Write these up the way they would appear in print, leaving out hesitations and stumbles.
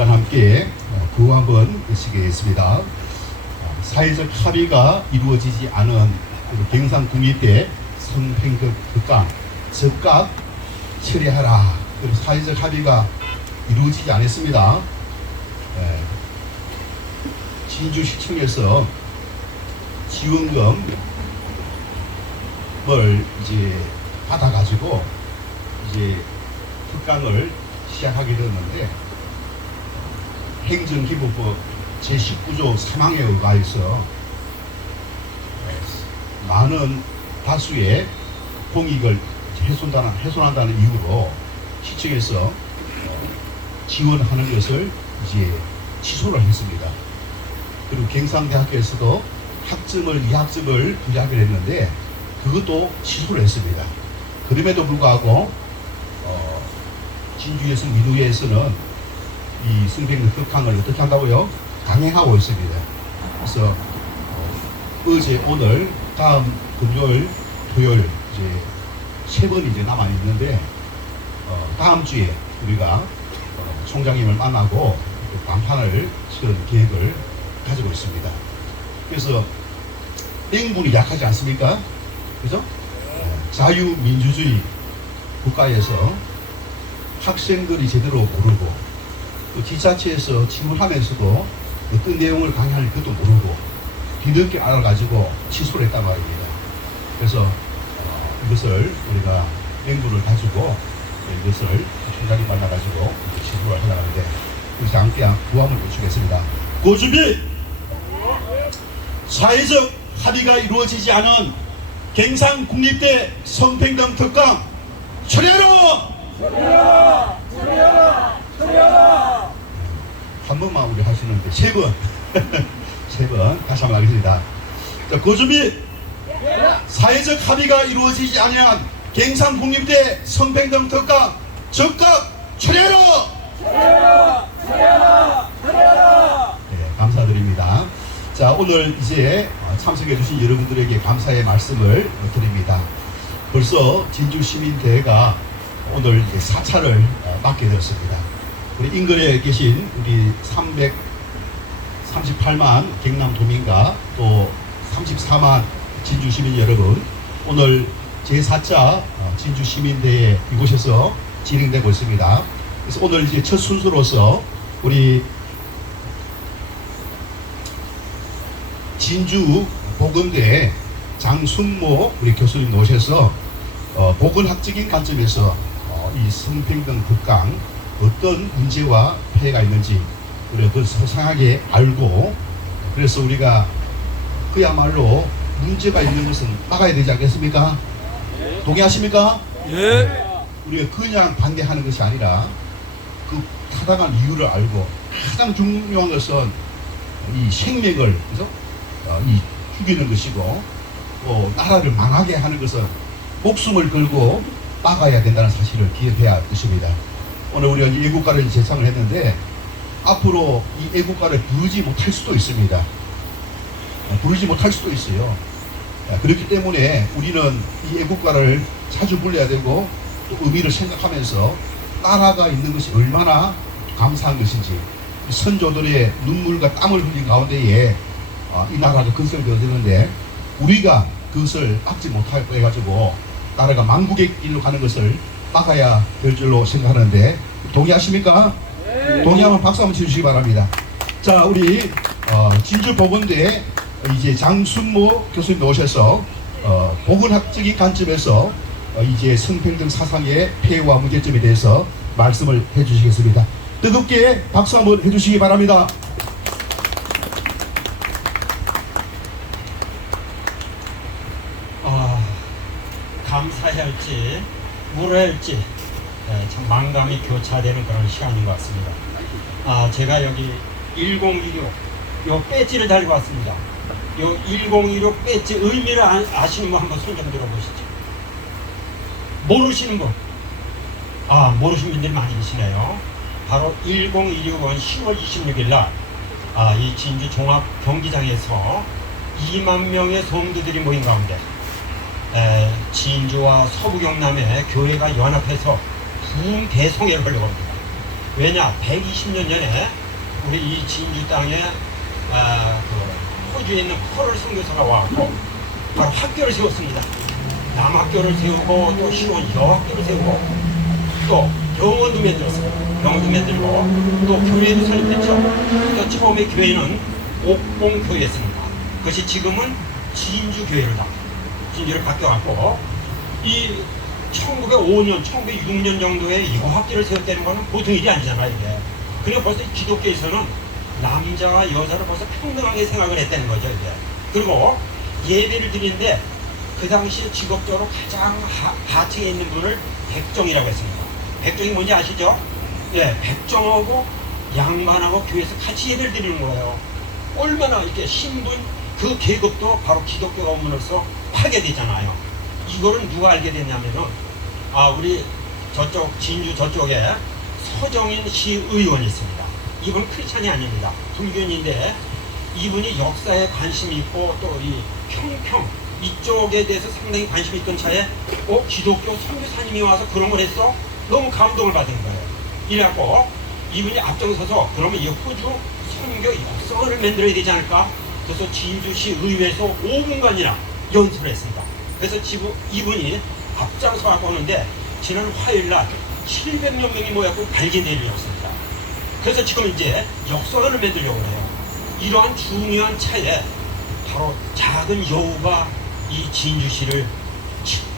시간 함께 구호 한번 외치겠습니다. 사회적 합의가 이루어지지 않은 경상국립대 성평등 특강 즉각 처리하라. 사회적 합의가 이루어지지 않았습니다. 진주시청에서 지원금을 이제 받아가지고 이제 특강을 시작하게 되었는데 행정기부법 제19조 3항에 의하여서 많은 다수의 공익을 훼손한다는 이유로 시청에서 지원하는 것을 이제 취소를 했습니다. 그리고 경상대학교에서도 학점을 2학점을 부여하기로 했는데 그것도 취소를 했습니다. 그럼에도 불구하고 진주에서 민우회에서는 이 성평등 특강을 어떻게 한다고요? 강행하고 있습니다. 그래서 어제 오늘 다음 금요일 토요일 이제 3번 이제 남아 있는데 다음 주에 우리가 총장님을 만나고 방판을 치는 계획을 가지고 있습니다. 그래서 땡분이 약하지 않습니까? 그죠? 자유민주주의 국가에서 학생들이 제대로 모르고 또 지자체에서 지원하면서도 어떤 내용을 강의할 것도 모르고 뒤늦게 알아가지고 취소를 했단 말입니다. 그래서 이것을 우리가 맹구를 가지고 이것을 총장님 만나가지고 취소를 하려는데 그래서 함께 구함을 요청했습니다. 고준비! 사회적 합의가 이루어지지 않은 경상국립대 성평등 특강 처리하라! 처리하라! 처리하라! 처리하라! 한 번만 우리 하시는데 3번 3번 다시 한번 하겠습니다. 자, 고준비! 사회적 합의가 이루어지지 않은 경상국립대 성평등 특강 즉각 처리하라! 처리하라! 처리하라! 처리하라! 네, 감사드립니다. 자, 오늘 이제 참석해 주신 여러분들에게 감사의 말씀을 드립니다. 벌써 진주시민대회가 오늘 이제 4차를 맡게 되었습니다. 우리 인근에 계신 우리 338만 경남도민과 또 34만 진주시민 여러분, 오늘 제4차 진주시민대회 이곳에서 진행되고 있습니다. 그래서 오늘 이제 첫 순서로서 우리 진주 보건대 장순모 우리 교수님 모셔서 보건학적인 관점에서 이 성평등 특강 어떤 문제와 폐해가 있는지 우리가 그 소상하게 알고 그래서 우리가 그야말로 문제가 있는 것은 막아야 되지 않겠습니까? 동의하십니까? 예. 우리가 그냥 반대하는 것이 아니라 그 타당한 이유를 알고 가장 중요한 것은 이 생명을 그래서 이 죽이는 것이고 또 나라를 망하게 하는 것은 목숨을 걸고 막아야 된다는 사실을 기억해야 할 것입니다. 오늘 우리가 애국가를 제창을 했는데 앞으로 이 애국가를 부르지 못할 수도 있습니다. 부르지 못할 수도 있어요. 그렇기 때문에 우리는 이 애국가를 자주 불러야 되고 또 의미를 생각하면서 나라가 있는 것이 얼마나 감사한 것인지 선조들의 눈물과 땀을 흘린 가운데에 이 나라가 건설되었는데 우리가 그것을 막지 못하고 해가지고 나라가 망국의 길로 가는 것을 막아야 될 줄로 생각하는데 동의하십니까? 네. 동의하면 박수 한번 쳐주시기 바랍니다. 자, 우리 진주보건대 이제 장순모 교수님 오셔서 보건학적인 관점에서 이제 성평등 사상의 폐해와 문제점에 대해서 말씀을 해주시겠습니다. 뜨겁게 박수 한번 해주시기 바랍니다. 감사해야 할지 물어야 할지 참 만감이 교차되는 그런 시간인 것 같습니다. 제가 여기 1016 요 배지를 달고 왔습니다. 요 1016 배지 의미를 아시는 분 한번 손 좀 들어보시죠. 모르시는 분? 모르시는 분들이 많이 계시네요. 바로 1016은 10월 26일 날 이 진주 종합 경기장에서 2만 명의 성도들이 모인 가운데 진주와 서부 경남의 교회가 연합해서 부흥 대성회를 하려고 합니다. 왜냐, 120년 전에 우리 이 진주 땅에 그 호주에 있는 펄을 선교사가 와서 바로 학교를 세웠습니다. 남학교를 세우고 또 시원 여학교를 세우고 또 병원도 만들었어요. 병원도 만들고 또 교회도 설립했죠. 또 처음에 교회는 옥봉교회였습니다. 그것이 지금은 진주교회를 진주를 바뀌어갖고 이 1905년, 1906년 정도에 여학교를 세웠다는 거는 보통 일이 아니잖아요, 이게. 그러니까 벌써 기독교에서는 남자와 여자를 벌써 평등하게 생각을 했다는 거죠, 이게. 그리고 예배를 드리는데 그 당시에 직업적으로 가장 하층에 있는 분을 백정이라고 했습니다. 백정이 뭔지 아시죠? 예, 백정하고 양반하고 교회에서 같이 예배를 드리는 거예요. 얼마나 이렇게 신분, 그 계급도 바로 기독교 업무로서 파괴되잖아요. 이거를 누가 알게 됐냐면은, 우리 저쪽, 진주 저쪽에 서정인 시의원이 있습니다. 이분 크리스찬이 아닙니다. 불교인인데, 이분이 역사에 관심이 있고, 또 이 평평, 이쪽에 대해서 상당히 관심이 있던 차에, 기독교 선교사님이 와서 그런 걸 했어? 너무 감동을 받은 거예요. 이래갖고, 이분이 앞장서서, 그러면 이 호주 선교 역사를 만들어야 되지 않을까? 그래서 진주시 의회에서 5분간이나 연설을 했습니다. 그래서 이분이 앞장서 갖고 오는데 지난 화요일날 700여 명이 모여서 발견되려였습니다. 그래서 지금 이제 역사관을 만들려고 해요. 이러한 중요한 차에 바로 작은 여우가 이 진주시를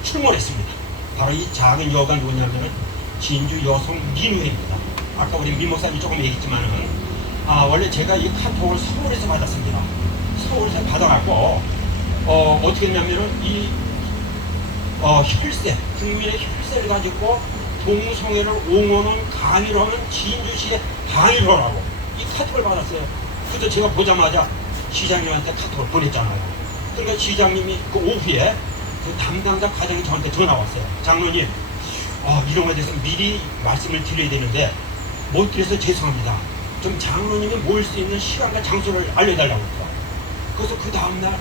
출몰했습니다. 바로 이 작은 여우가 누구냐면은 진주 여성 민우회입니다. 아까 우리 민 목사님이 조금 얘기했지만은 원래 제가 이 카톡을 서울에서 받았습니다. 서울에서 받아갖고 어떻게 했냐면은 이 혈세, 국민의 혈세를 가지고 동성애를 옹호하는 강의를 하는 진주시에 항의를 하라고 이 카톡을 받았어요. 그래서 제가 보자마자 시장님한테 카톡을 보냈잖아요. 그러니까 시장님이 그 오후에 그 담당자 과장이 저한테 전화 왔어요. 장로님, 이런 것에 대해서 미리 말씀을 드려야 되는데 못 드려서 죄송합니다. 좀 장로님이 모일 수 있는 시간과 장소를 알려달라고 했어요. 그래서 그 다음날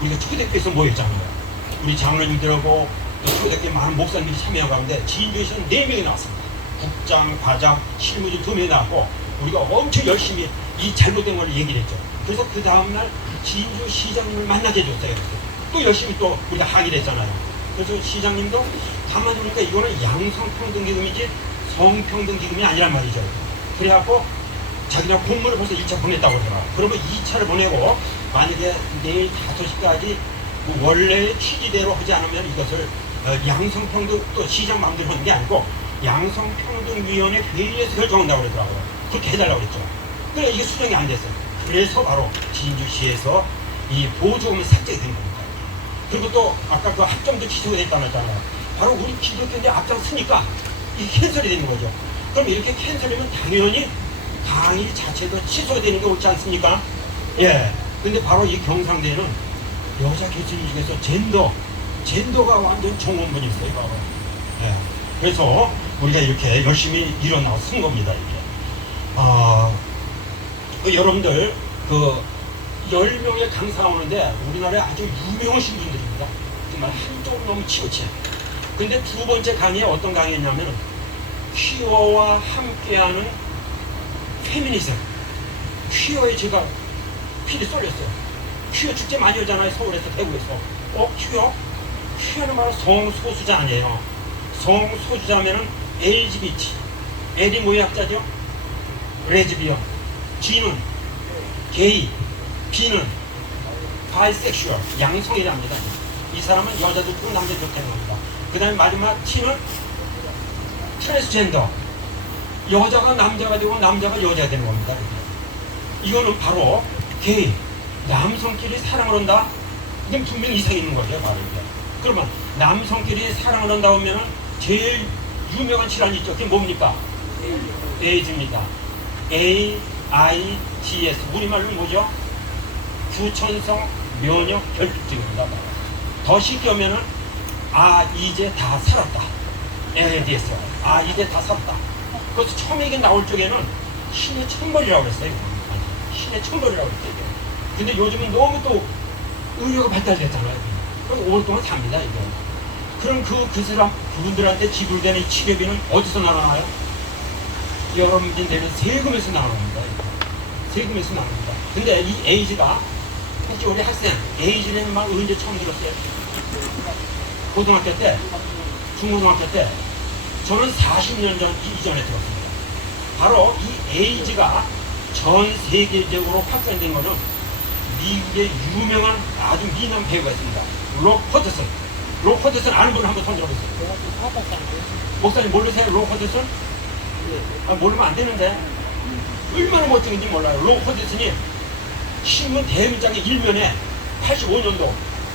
우리가 초대교회에서 모였잖아요. 우리 장로님들하고 초대교회 많은 목사님들이 참여한 가운데 진주에서는 4명이 나왔습니다. 국장, 과장, 실무진 2명이 나왔고 우리가 엄청 열심히 이 잘못된 걸 얘기를 했죠. 그래서 그 다음날 진주 시장님을 만나게 해줬어요. 또 열심히 또 우리가 항의를 했잖아요. 그래서 시장님도 가만히 보니까 이거는 양성평등기금이지 성평등기금이 아니란 말이죠. 그래갖고 자기랑 공문을 벌써 1차 보냈다고 그러더라. 그러면 2차를 보내고 만약에 내일 5시까지 원래의 취지대로 하지 않으면 이것을 양성평등 또 시장 마음대로 하는 게 아니고 양성평등위원회 회의에서 결정한다고 그러더라고요. 그렇게 해달라고 그랬죠. 그래 이게 수정이 안 됐어요. 그래서 바로 진주시에서 이 보조금이 삭제가 된 겁니다. 그리고 또 아까 그 합정도 취소가 됐다고 했잖아요. 바로 우리 기독교인데 앞장서니까 이게 캔슬이 되는 거죠. 그럼 이렇게 캔슬이면 당연히 강의 자체도 취소가 되는 게 옳지 않습니까? 예. 근데 바로 이 경상대에는 여자 교수님 중에서 젠더가 완전 정원분이 있어요, 바로. 예. 그래서 우리가 이렇게 열심히 일어나서 쓴 겁니다, 이게. 여러분들, 10명의 강사 오는데 우리나라에 아주 유명하신 분들입니다. 정말 한쪽 너무 치우치. 근데 두 번째 강의에 어떤 강의였냐면 퀴어와 함께하는 페미니즘. 퀴어에 제가 필이 쏠렸어요. 퀴어 축제 많이 하잖아요. 서울에서, 대구에서. 퀴어? 퀴어는 바로 성소수자 아니에요. 성소수자면은 LGBT. L이 뭐의 약자죠? 레즈비언. G는 게이. B는 바이섹슈얼. 양성이랍니다. 이 사람은 여자도 좋고 남자도 좋다는 겁니다. 그 다음에 마지막 T는 트랜스젠더. 여자가 남자가 되고 남자가 여자가 되는 겁니다. 이거는 바로 게이. 남성끼리 사랑을 한다? 이건 분명히 이상이 있는 거죠, 바로 이게. 그러면 남성끼리 사랑을 한다 하면 제일 유명한 질환이 있죠. 그게 뭡니까? 에이즈입니다. AIDS. 우리말로는 뭐죠? 규천성 면역 결핍증입니다. 더 쉽게 하면은 이제 다 살았다. AIDS. 이제 다 살았다. 그래서 처음에 이게 나올 적에는 신의 천벌이라고 그랬어요. 신의 천벌이라고 그랬어요. 근데 요즘은 너무 또 의료가 발달됐잖아요. 그래서 오랫동안 삽니다, 이게. 그럼 그분들한테 지불되는 치료비는 어디서 나가나요? 여러분들이 내는 세금에서 나옵니다. 세금에서 나옵니다. 근데 이 에이즈가 혹시 우리 학생 에이즈는 막 언제 처음 들었어요? 고등학교 때, 중고등학교 때 저는 40년 전 이전에 들었습니다. 바로 이 에이즈가 전 세계적으로 확산된 것은 미국의 유명한 아주 미남 배우가 있습니다. 록 허드슨. 록 허드슨 아는 분 한번 손 들어보세요. 목사님 모르세요? 록 허드슨? 모르면 안 되는데 얼마나 멋진지 몰라요. 록 허드슨이 신문 대문장의 일면에 85년도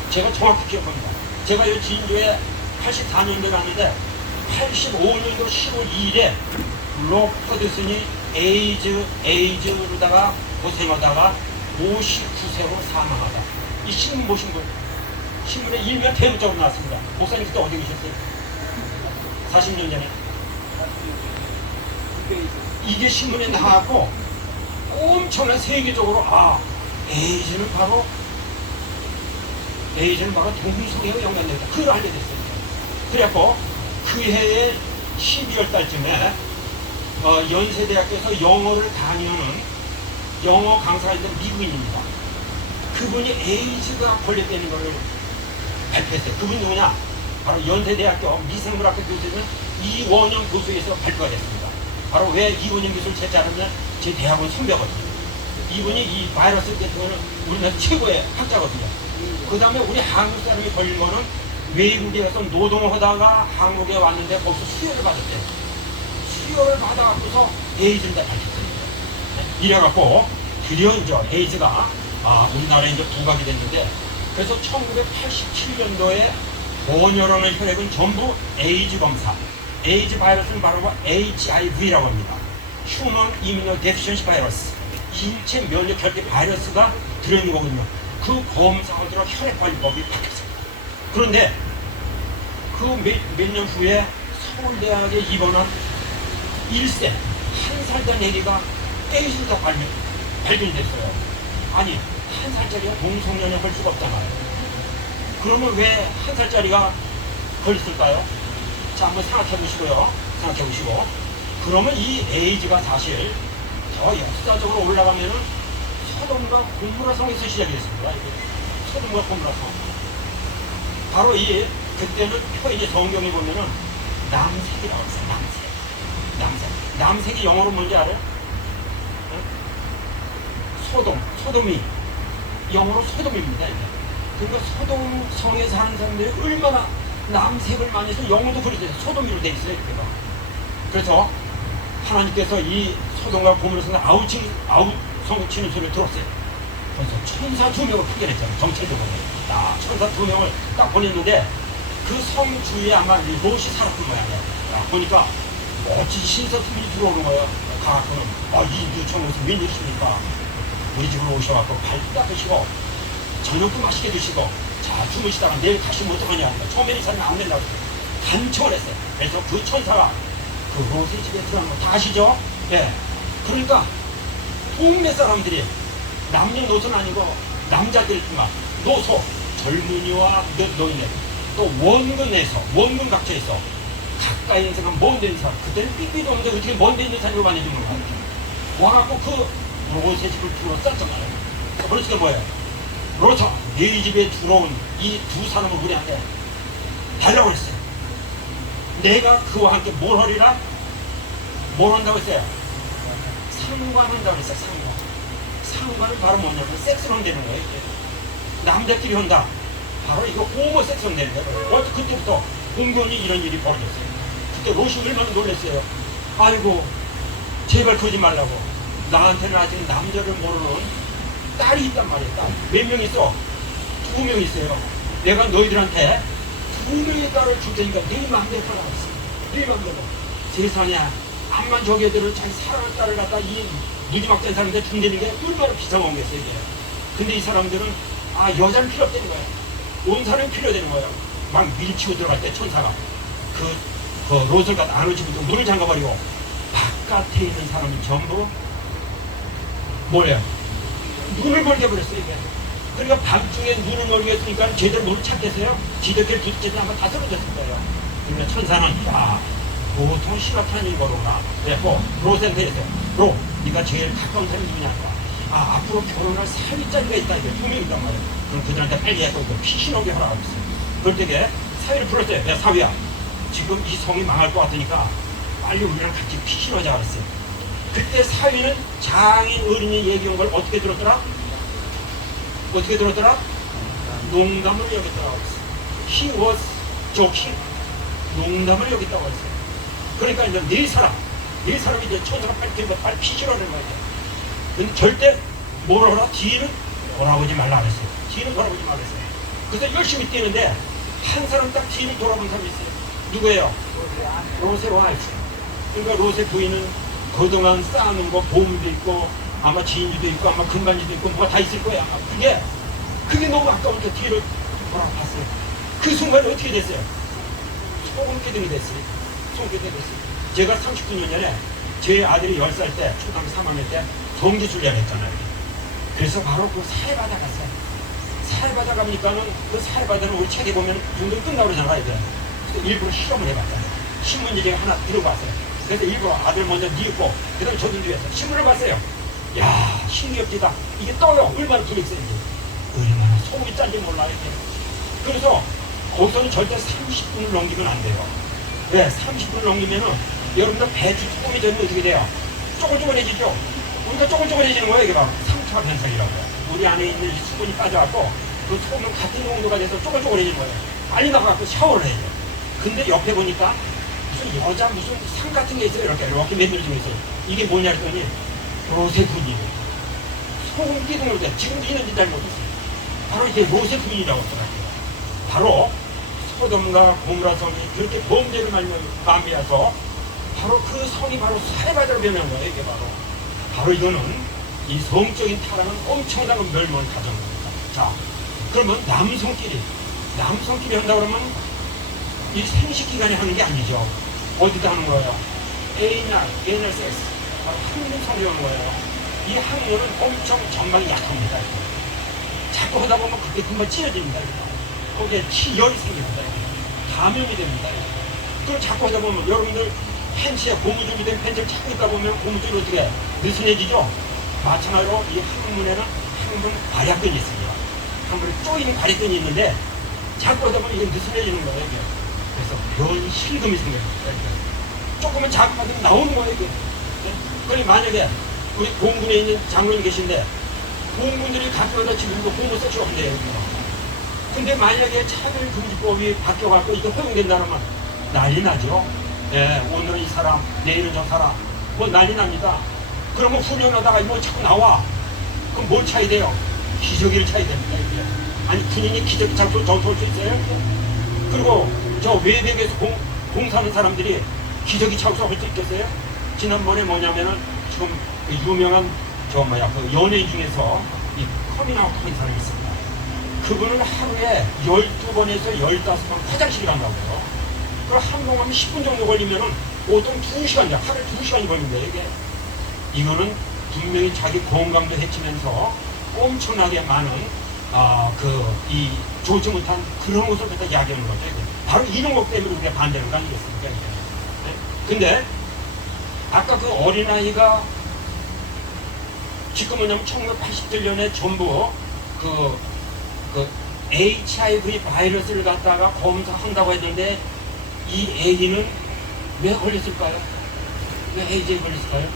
제가 정확히 기억합니다. 제가 이 진주에 84년도에 갔는데 85년도 10월 2일에 록 허드슨이 에이즈로다가 고생하다가 59세로 사망하다. 이 신문 보신 분, 신문에 일면 대문장으로 나왔습니다. 목사님 그때 어디 계셨어요? 40년 전에. 이게 신문에 나왔고 엄청난 세계적으로 에이즈는 바로 동성애와 연관된다. 그걸 알게 됐어요. 그래갖고 그 해에 12월 달쯤에 연세대학교에서 영어를 강의하는 영어 강사가 있는 미국인입니다. 그분이 에이즈가 걸렸다는 걸 발표했어요. 그분이 누구냐? 바로 연세대학교 미생물학과 교수는 이원영 교수에서 발표가 됐습니다. 바로 왜 이원영 교수를 제자하면 제 대학원 선배거든요. 이분이 이 바이러스 같은 거는 우리나라 최고의 학자거든요. 그 다음에 우리 한국 사람이 걸린 거는 외국에 가서 노동하다가 한국에 왔는데 거기서 수혈을 받았대요. 수혈을 받아갖고서 에이즈를 다 밝혔어요. 이래갖고 드디어 이제 에이즈가 우리나라에 이제 부각이 됐는데, 그래서 1987년도에 온여론의 혈액은 전부 에이즈 검사, 에이즈 바이러스는 바로 HIV라고 합니다. 휴먼 이뮤노 데피션시 바이러스, 인체 면역 결핍 바이러스가 들어있는 거거든요. 그 검사가 들어 혈액관리법이 바뀌었어요. 그런데 그 몇 년 후에 서울대학에 입원한 1세, 1살 된 애기가 에이즈가 발견이 됐어요. 아니, 1살짜리가 동성연애 걸 수가 없잖아요. 그러면 왜 1살짜리가 걸렸을까요? 자, 한번 생각해 보시고요. 생각해 보시고. 그러면 이 에이즈가 사실 더 역사적으로 올라가면은 소돔과 고무라성에서 시작이 됐습니다. 소돔과 고무라성. 바로 그때는 표현이 성경에 보면은 남색이라고 했어요. 남색. 남색이 영어로 뭔지 알아요? 소돔이 영어로 소돔입니다. 그러니까 소돔 성에 사는 사람들이 얼마나 남색을 많이 해서 영어도 그렇게 소돔이로 돼 있어요. 그래서 하나님께서 이 소돔과 고모라성의 아우성치는 소리를 들었어요. 그래서 천사 2명을 파견했잖아요. 정체적으로 천사 2명을 딱 보냈는데 그 성 주위에 아마 롯이 살았던 모양이에요. 보니까 멋진 신사들이 들어오는 거예요. 가갖고는 이 누청 무슨 웬일이십니까? 우리 집으로 오셔갖고 발 닦으시고 저녁도 맛있게 드시고 자 주무시다가 내일 가시면 어떡하냐. 처음에는 이 사람이 안 된다고 단청을 했어요. 그래서 그 천사가 그 롯의 집에 들어간 거 다 아시죠? 예. 그러니까 동네 사람들이 남녀노소는 아니고 남자들만 노소, 젊은이와 노인네, 또 원근 각처에서 가까이 있는 사람, 먼 데 있는 사람, 그때는 삐삐도 없는데 어떻게 먼 데 있는 사람으로 많이 주는 거야. 와갖고 그 롯의 집을 둘러쌌잖아요. 그래서 뭐예요? 롯아, 네 집에 들어온 이 두 사람을 우리한테 달라고 그랬어요. 내가 그와 함께 뭘 하리라? 뭘 한다고 했어요? 상관한다고 했어요. 상관은 바로 뭐냐면 섹스로 한다는 거예요. 남자끼리 한다. 바로 이거 호모섹스로 한다는 거예요. 그때부터 공공이 이런 일이 벌어졌어요. 그때 롯이 얼마나 놀랐어요. 아이고 제발 그러지 말라고. 나한테는 아직 남자를 모르는 딸이 있단 말이에요. 딸. 몇 명 있어? 2명 있어요. 내가 너희들한테 2명의 딸을 줄 테니까 네 맘대로 하라고 했어. 네 맘대로. 세상에 암만 저기들을 자기 사랑하는 딸을 갖다 이 무지막지한 사람한테 준다는 게 얼마나 비싼 거겠어요. 이게. 근데 이 사람들은 여자는 필요 없다는 거예요. 온 사람이 필요되는 거예요. 막 밀치고 들어갈 때 천사가 그 롯을 갖다 안으시고 문을 잠가버리고 바깥에 있는 사람은 전부 뭐예요? 눈을 멀게 버렸어요. 이게. 그러니까 밤중에 눈을 멀게 했으니까 제대로 눈을 찾겠어요? 지들끼리 부딪혀서 아마 다 쓰러졌을 거예요. 그러니까 천사는 보통 시가탄인 거로나. 그래서 로센터에서 로, 네가 제일 가까운 사람이 누구냐? 앞으로 결혼할 사위자리가 있다. 이게 두 명 있단 말이에요. 그럼 그들한테 빨리 해서 피신하게 하라고 했어요. 그럴 때에 사위를 불렀어요. 야, 사위야, 지금 이 성이 망할 것 같으니까 빨리 우리랑 같이 피신하자 그랬어요. 그때 사위는 장인 어린이 얘기한 걸 어떻게 들었더라? 어떻게 들었더라? 농담을 여겼다고 했어요. He was joking. 농담을 여겼다고 했어요. 그러니까 이제 네 사람이 이제 천사가 빨리 들고 빨리 피신하는 거예요. 근데 절대 뭐라 그러나 뒤는 돌아보지 말라 그랬어요. 뒤는 돌아보지 말라 그랬어요. 그래서 열심히 뛰는데 한 사람 딱 뒤를 돌아본 사람이 있어요. 누구예요? 롯의 와이프. 그러니까 롯의 부인은 그동안 쌓아놓은 거 보험도 있고 아마 지인지도 있고 아마 금반지도 있고 뭐가 다 있을 거야. 그게 너무 아까우니까 뒤를 돌아봤어요. 그 순간에 어떻게 됐어요? 소금기둥이 됐어요. 소금기둥이 됐어요. 제가 39년 전에 제 아들이 10살 때 초등학교 3학년 때 동기순례를 했잖아요. 그래서 바로 그 사회바다 갔어요. 사회바다 가니까는 그 사회바다는 우리 책에 보면 중등 끝나고 그러잖아요. 그래서 일부러 실험을 해봤잖아요. 신문지 제가 하나 들어봤어요. 그래서 일부러 아들 먼저 뉘었고 그 다음에 저도 뉘었어요. 신문을 봤어요. 야, 신기합니다. 이게 떠요. 얼마나 길이 있어야지. 얼마나 속이 짠지 몰라 이렇게. 그래서 거기서는 절대 30분을 넘기면 안 돼요. 왜? 30분을 넘기면은 여러분들 배추 조금이 되면 어떻게 돼요? 쪼글쪼글해지죠? 우리가 쪼글쪼글해지는 거예요. 이게 바로 3차 변색이라고요. 우리 안에 있는 이 수분이 빠져갖고 그 소금 같은 농도가 돼서 쪼글쪼글해지는 거예요. 빨리 나가갖고 샤워를 해야 돼요. 근데 옆에 보니까 무슨 여자 무슨 상 같은 게 있어요. 이렇게 맨들어지고 있어요. 이게 뭐냐 했더니 로세분이에요. 소금 기둥으로 돼. 지금도 있는지 잘 모르겠어요. 바로 이게 로세분이라고 하더라고요. 바로 소돔과 고무라 성이 그렇게 범죄를 만미해서 바로 그 성이 바로 사회바다로 변한 거예요. 이게 바로 이거는 이 성적인 타락은 엄청난 멸망을 가져온 겁니다. 자, 그러면 남성끼리 한다 그러면 이 생식 기간에 하는 게 아니죠. 어디다 하는 거예요? 에이날 섹스. 바로 항문 성리하는 거예요. 이 항문은 엄청 전망이 약합니다. 자꾸 하다 보면 그게 금방 찢어집니다. 거기에 열이 생깁니다. 감염이 됩니다. 그걸 자꾸 하다 보면 여러분들 팬츠에 고무줄이 된 팬츠를 찾고 있다 보면 고무줄이 어떻게 느슨해지죠? 마찬가지로 이 항문에는 항문 발약근이 있습니다. 항문에 쪼이는 발약근이 있는데 자꾸 하다 보면 이게 느슨해지는 거예요. 이게. 그래서 변 실금이 생깁니다. 조금은 자꾸 하면 나오는 거예요. 이게. 그러니 만약에 우리 공군에 있는 장로님 계신데 공군들이 가끔가다 지금 이거 호모섹슈얼 한대요. 근데 만약에 차별금지법이 바뀌어갖고 이거 허용된다면 난리 나죠. 예, 오늘은 이 사람, 내일은 저 사람, 뭐 난리 납니다. 그러면 훈련하다가 뭐 자꾸 나와. 그럼 뭘 차야 돼요? 기저귀를 차야 됩니다. 이게. 아니 군인이 기저귀 잡고 전투할 수 있어요? 그리고 저 외벽에서 공사하는 사람들이 기저귀 차고서 할 수 있겠어요? 지난번에 뭐냐면은 지금 그 유명한 그 연예인 중에서 이 커밍아웃 하는 사람이 있습니다. 그분은 하루에 12번에서 15번 화장실을 간다고요. 그럼 한 번 하면 10분 정도 걸리면은 보통 2시간, 하루에 2시간이 걸린대요, 이게. 이거는 분명히 자기 건강도 해치면서 엄청나게 많은, 이 좋지 못한 그런 것을 갖다 이야기하는 거죠. 바로 이런 것 때문에 우리가 반대하는 거 아니겠습니까? 네? 근데, 아까 그 어린아이가 지금 뭐냐면 1987년에 전부 그 HIV 바이러스를 갖다가 검사한다고 했는데 이 애기는 왜 걸렸을까요? 왜 HIV 걸렸을까요?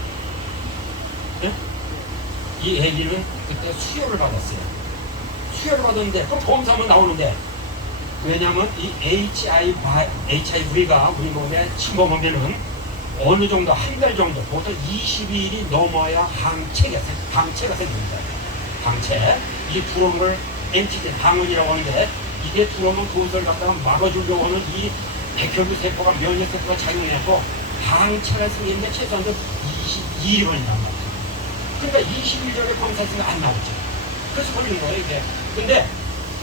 네? 이 애기는 그때 수혈을 받았어요. 수혈을 받았는데 그럼 검사하면 나오는데 왜냐하면 이 HIV가 우리 몸에 침범하면은 어느 정도 한 달 정도 보통 20일이 넘어야 항체가 생깁니다. 항체 이 들어오는 걸 엔티젠 항원이라고 하는데 이게 들어오면 그것을 갖다가 막아주려고 하는 이 백혈구 세포가 면역 세포가 작용해서 항체가 생기는데 최소한 22일이 걸린단 말이에요. 그러니까 20일 전에 검사했으면 안 나오죠. 그래서 걸리는 거예요 이게. 근데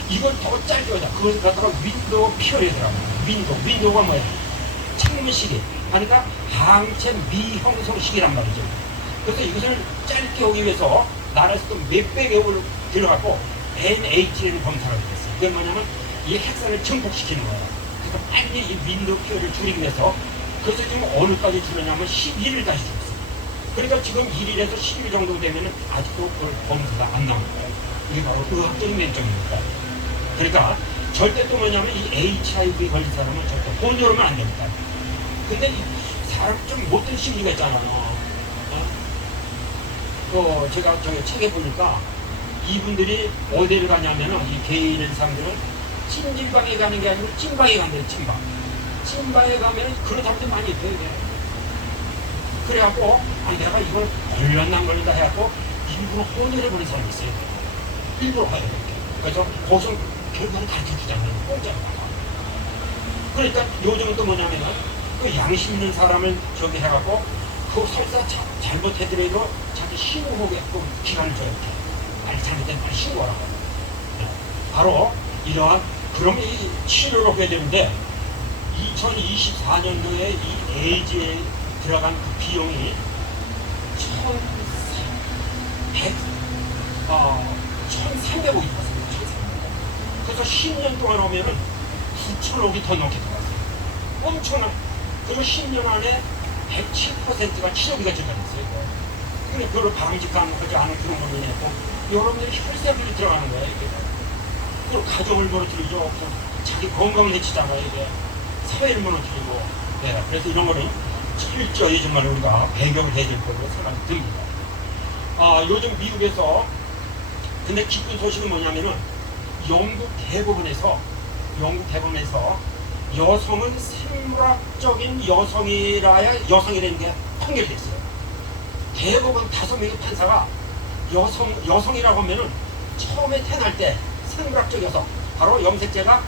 이걸 더 짧게 하자. 그것을 갖다가 윈도우 피어리더라고요. 윈도우가 뭐예요? 창문 시기. 그러니까 항체 미형성 시기란 말이죠. 그래서 이것을 짧게 하기 위해서 나라에서도 몇백여 원을 들어갖고 NH라는 검사를 했어요. 그게 뭐냐면 이 핵산을 증폭시키는 거예요. 그래서 빨리 이 윈도우 피어를 줄이기 위해서 그래서 지금 어느까지 줄었냐면 11일까지 줄었어요. 그러니까 지금 1일에서 10일 정도 되면은 아직도 그 검사가 안 나온 거예요. 이게 바로 의학적인 면적입니다. 그러니까 절대 또 뭐냐면 이 HIV 걸린 사람은 절대 혼혈하면 안 됩니다. 근데 이 사람 좀 못된 심리가 있잖아요. 제가 저기 책에 보니까 이분들이 어디를 가냐면은 이 게이인 사람들은 찜질방에 가는 게 아니고 찜방에 간대요. 찜방에 가면은 그런 사람들 많이 있대요. 그래갖고 내가 이걸 걸렸나 안 걸린다 해갖고 일부러 혼혈을 보는 사람이 있어요. 일부러 가요. 그래서 거기서 결과를 가르쳐주잖아요. 공짜로. 그러니까 요즘은 또 뭐냐면은 그 양심 있는 사람을 저기 해갖고 그 설사 잘못해더라도 자기 신고하게끔 기간을 줘야 돼. 빨리 잘못된 빨리 신고하라고. 바로 이러한 그러면 이 치료를 해야 되는데 2024년도에 이 에이즈에 들어간 그 비용이 1,300억이 들었어요. 그래서 10년 동안 오면은 9천억이 더 넘게 들어갔어요. 엄청난. 그리고 10년 안에 107%가 치료비가 증가됐어요. 근데 그걸 바람직하지 않은 그런 걸로 인해서 여러분들이 혈세비를 들어가는 거예요. 이게. 그리고 가정을 무너뜨리죠. 자기 건강을 해치잖아요. 이게. 사회를 무너뜨리고. 네, 그래서 이런 거는 철저히 정말 우리가 배경을 해야 될 거라고 생각이 듭니다. 요즘 미국에서 근데 기쁜 소식은 뭐냐면은 영국 대법원에서 여성은 생물학적인 여성이라는 게 판결이 됐어요. 대법원 5명의 판사가 여성이라고 하면은 처음에 태어날 때 생물학적 여성, 바로 염색체가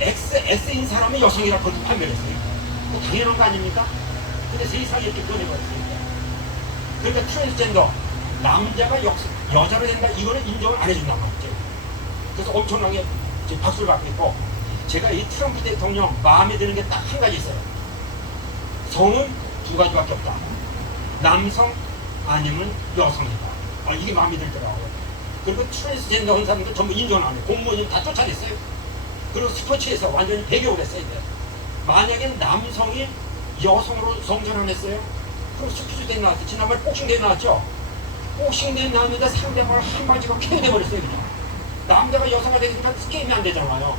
XX인 사람이 여성이라고 그렇게 판결했어요. 뭐 당연한 거 아닙니까? 근데 세상에 이렇게 꺼내버렸어요. 그러니까 트랜스젠더, 남자가 여자로 된다, 이거는 인정을 안 해준단 말이죠. 그래서 엄청나게 박수를 받고 있고, 제가 이 트럼프 대통령 마음에 드는 게 딱 한 가지 있어요. 성은 2가지밖에 없다. 남성 아니면 여성이다. 이게 마음에 들더라고요. 그리고 트랜스젠더 한 사람들 전부 인정을 안 해요. 공무원이 다 쫓아냈어요. 그리고 스포츠에서 완전히 배격을 했어요. 만약에 남성이 여성으로 성전을 했어요. 그럼 스포츠 대회 나왔어요. 지난번에 복싱 대회 나왔죠. 복싱 대회 나왔는데 상대방을 한 바지로 캐내버렸어요. 그냥. 남자가 여성가 되니까 게임이 안 되잖아요.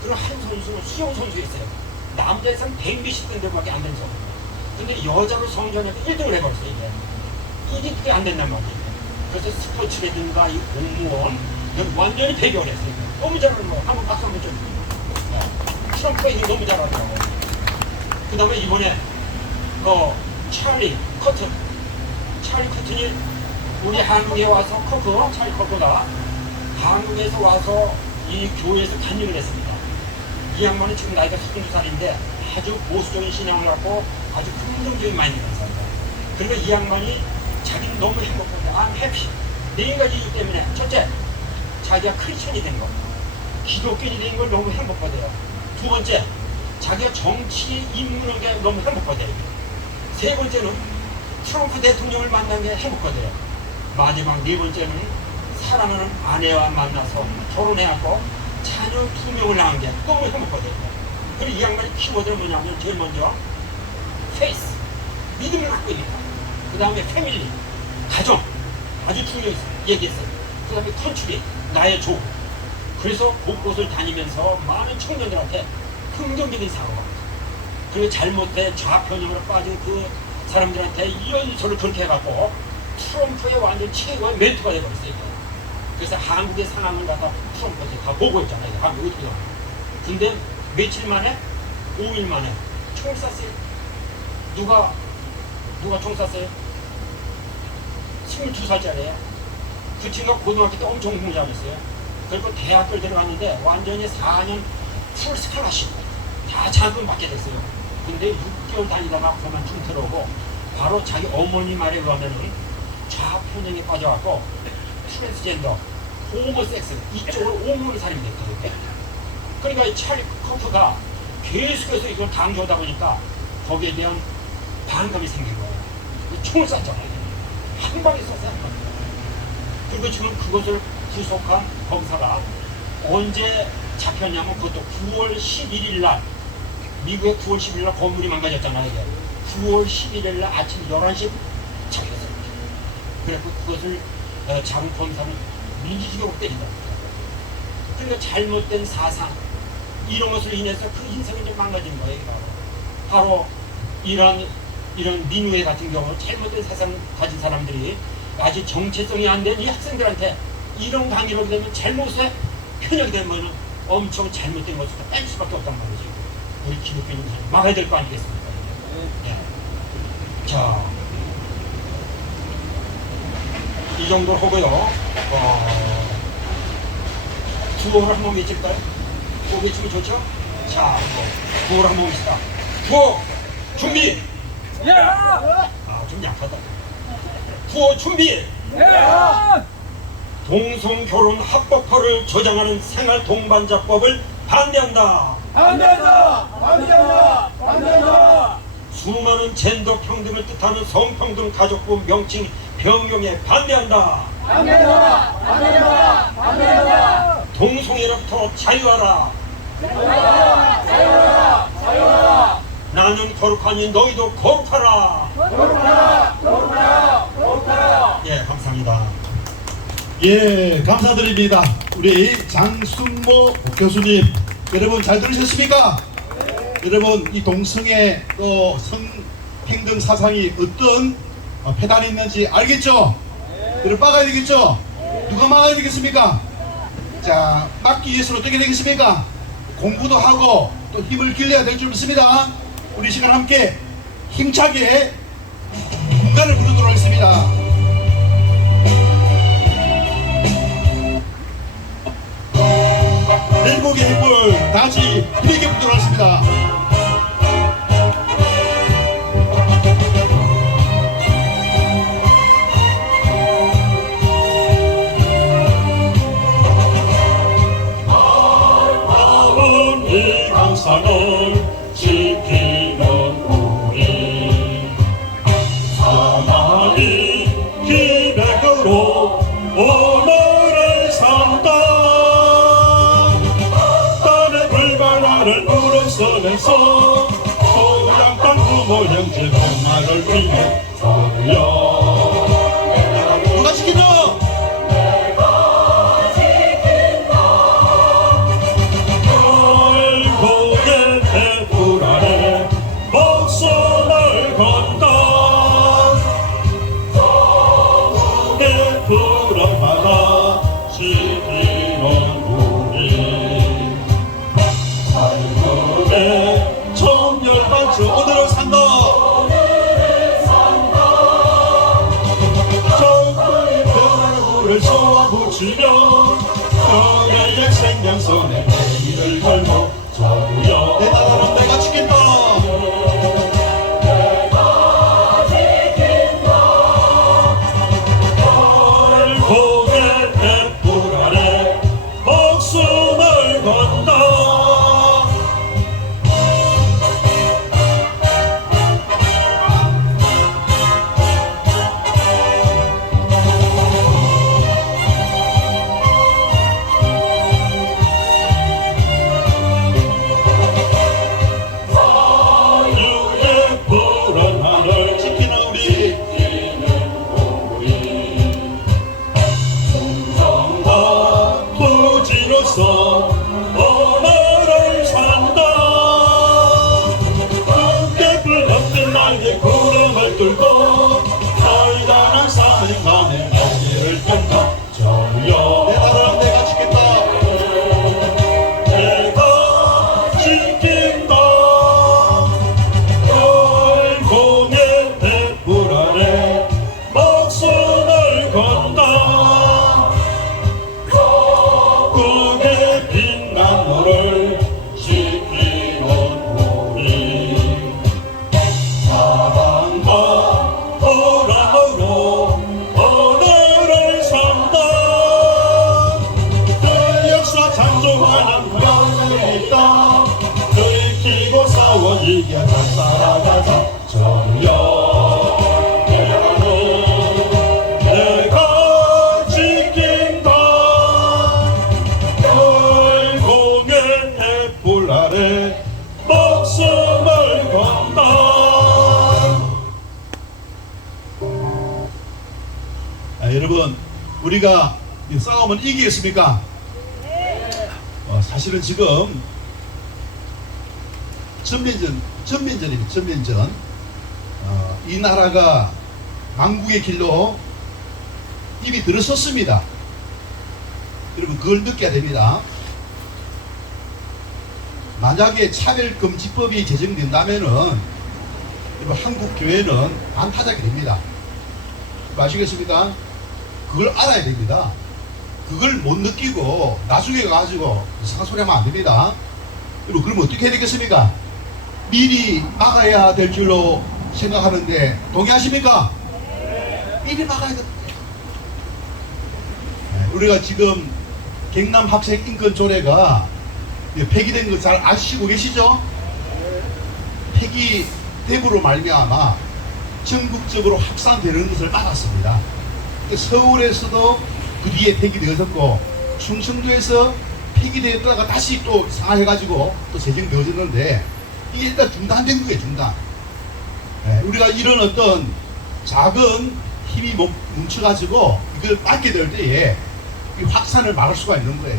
그리고 한 선수는 수영 선수였어요. 남자에서는 100몇십 등밖에 안 되는 선수. 근데 여자로 성전해서 1등을 해버렸어요. 이게 그게 안 된단 말이에요. 그래서 스포츠라든가 이 공무원 완전히 배격을 했어요. 너무 잘하는 거예요. 한번 박수 한번 쳐주세요. 트럼프가 이거 너무 잘하더라고요. 그 다음에 이번에 찰리 커튼이 우리 한국에 와서 찰리 커크가 한국에서 와서 이 교회에서 간증을 했습니다. 이 양반은 지금 나이가 32살인데 아주 보수적인 신앙을 갖고 아주 긍정적인 마인드가 있는 사람이에요. 그리고 이 양반이 자기는 너무 행복한데 I'm happy. 4가지 이유 때문에. 첫째, 자기가 크리스천이 된 거, 기독교인이 된 걸 너무 행복하대요. 2번째, 자기가 정치에 입문한 게 너무 행복하대요. 3번째는 트럼프 대통령을 만난 게 행복하대요. 마지막 4번째는 사랑하는 아내와 만나서 결혼해갖고 자녀 2명을 낳은 게 너무 행복하대요. 그리고 이 양반이 키워드는 뭐냐면 제일 먼저 페이스, 믿음을 갖고 있는 거. 그 다음에 패밀리, 가정, 아주 중요해서 얘기했어요. 그 다음에 컨트리, 나의 조. 그래서 곳곳을 다니면서 많은 청년들한테 긍정적인 사고가, 그리고 잘못된 좌편향으로 빠진 그 사람들한테 이런저런 그렇게 해갖고 트럼프의 완전 최고의 멘토가 돼버렸어요. 그래서 한국의 상황을 갖다 트럼프한테 다 보고했잖아요. 한국이 어떻게 나와요. 근데 며칠 만에, 5일 만에 총을 쐈어요. 누가 총 쐈어요? 22살짜리예요. 그 친구가 고등학교 때 엄청 공부 잘했어요. 그리고 대학교를 들어갔는데 완전히 4년 풀 스칼라십 다 자금 받게 됐어요. 근데 6개월 다니다가 그만큼 들어오고 바로 자기 어머니 말에 의하면은 좌편향에 빠져갖고 트랜스젠더, 호모섹스 이쪽으로 옮기는 사람이 됐거든요. 그러니까 이 찰리 커크가 계속해서 이걸 강조하다 보니까 거기에 대한 반감이 생긴 거예요. 총을 쐈잖아요. 한 방에 쐈어요. 한 방에. 그리고 지금 그것을 구속한 검사가 언제 잡혔냐면 그것도 9월 11일 날 미국의 9월 10일 날 건물이 망가졌잖아요. 9월 11일 날 아침 11시에 잡혔어요. 그래서 그것을 자궁 검사는 민주적으로 때리더라고요. 그러니까 잘못된 사상 이런 것으로 인해서 그 인생이 이제 망가진 거예요. 바로 이런 민우회 같은 경우 잘못된 사상 가진 사람들이 아직 정체성이 안 된 이 학생들한테 이런 강의를 하게 되면 잘못에 편향이 되면 엄청 잘못된 것을 뺄 수밖에 없단 말이죠. 우리 기독교인들 막아야 될 거 아니겠습니까? 네. 자, 이 정도 하고요. 구호를 한번 외칠까요? 구호 외치면 좋죠? 자, 구호를 한번 외칩시다. 구호 준비! 예! 좀 약하다. 구호 준비! 동성결혼 합법화를 조장하는 생활 동반자법을 반대한다. 반대한다! 반대한다! 반대한다! 수많은 젠더 평등을 뜻하는 성평등 가족부 명칭 변경에 반대한다. 반대한다! 반대한다! 반대한다! 동성애로부터 자유하라. 자유하라! 자유하라! 자유하라! 나는 거룩하니 너희도 거룩하라. 거룩하라! 거룩하라! 거룩하라! 예, 감사합니다. 예, 감사드립니다. 우리 장순모 교수님, 여러분 잘 들으셨습니까? 여러분 이 동성애 또 성평등 사상이 어떤 패단이 있는지 알겠죠? 여러분 막아야 되겠죠? 누가 막아야 되겠습니까? 자, 막기 위해서는 어떻게 되겠습니까? 공부도 하고 또 힘을 길러야 될 줄 믿습니다. 우리 시간 함께 힘차게 국가를 부르도록 하겠습니다. 행복의 행불 다같이 힘있게 부르도록 하겠습니다. 아름다운 이 강산을 지키는 우리 하나님 기백으로 오늘을 산다. 땅의 불바다를 우러서면서 고향 땅 부모 형제 엄마를 위해 서려 누가 지키죠? 결국엔 해불 아래 목숨을 건다. 해불을 하나 지키는 우리 살금의 청열반주 오늘을 산다. 정부의 벼락을 쏘아붙이며 그의 생명선에 내일을 걸고 저루여 내 나라는 내가 지킨다. 결국엔 햇불 아래 목숨을 건다. 자유의 푸른 하늘 지키는 우리 성과 부지로서 오늘을 산다. 함께 불렀던 날개 구름을 뚫고 별다른 사명만의 날개를 편다. 내 저여 나라는 내가 지킨다. 내가 지킨다. 결국엔 햇불 아래 목숨을 건다. 국의 빛난 너를 지키는 우리 사랑과 보람으로 오늘을 산다. 그 역사 창조하는 명을 있다. 들키고 싸워 이겨 잘 살아가자. 저여 내가 지킨다. 결국엔 햇불 아래 목숨 우리가 이 싸움은 이기겠습니까? 사실은 지금 전면전입니다. 전면전. 이 나라가 망국의 길로 이미 들어섰습니다. 여러분 그걸 느껴야 됩니다. 만약에 차별금지법이 제정된다면은 여러분 한국 교회는 반타작이 됩니다. 아시겠습니까? 그걸 알아야 됩니다. 그걸 못 느끼고 나중에 가지고 이상한 소리 하면 안 됩니다. 여러분 그러면 어떻게 해야 되겠습니까? 미리 막아야 될 줄로 생각하는데 동의하십니까? 미리 막아야 됩니다. 우리가 지금 경남 학생 인권 조례가 폐기된 거 잘 아시고 계시죠? 폐기됨으로 말미암아 전국적으로 확산되는 것을 막았습니다. 서울에서도 그 뒤에 폐기되었고 충청도에서 폐기되었다가 다시 또 상하해가지고 또 제정되어졌는데 이게 일단 중단된 거예요. 중단. 우리가 이런 어떤 작은 힘이 뭉쳐가지고 이걸 막게 될 때에 이 확산을 막을 수가 있는 거예요.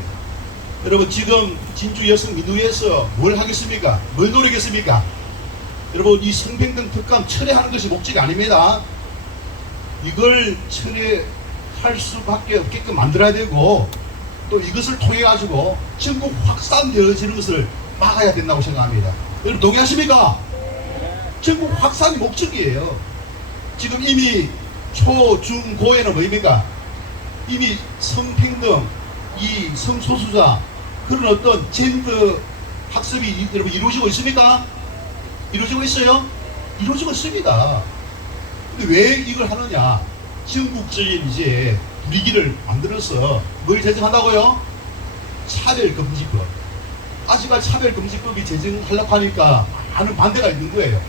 여러분 지금 진주 여성민우회에서 뭘 하겠습니까? 뭘 노리겠습니까? 여러분 이 성평등 특감 철회하는 것이 목적이 아닙니다. 이걸 철회할 수밖에 없게끔 만들어야 되고 또 이것을 통해 가지고 전국 확산되어지는 것을 막아야 된다고 생각합니다. 여러분 동의하십니까? 전국 확산이 목적이에요. 지금 이미 초, 중, 고에는 뭐입니까? 이미 성평등, 이 성소수자 그런 어떤 젠더 학습이 여러분 이루어지고 있습니까? 이루어지고 있어요? 이루어지고 있습니다. 근데 왜 이걸 하느냐? 전국적인 이제 분위기를 만들어서 뭘 제정한다고요? 차별금지법. 아직까지 차별금지법이 제정하려고 하니까 많은 반대가 있는 거예요.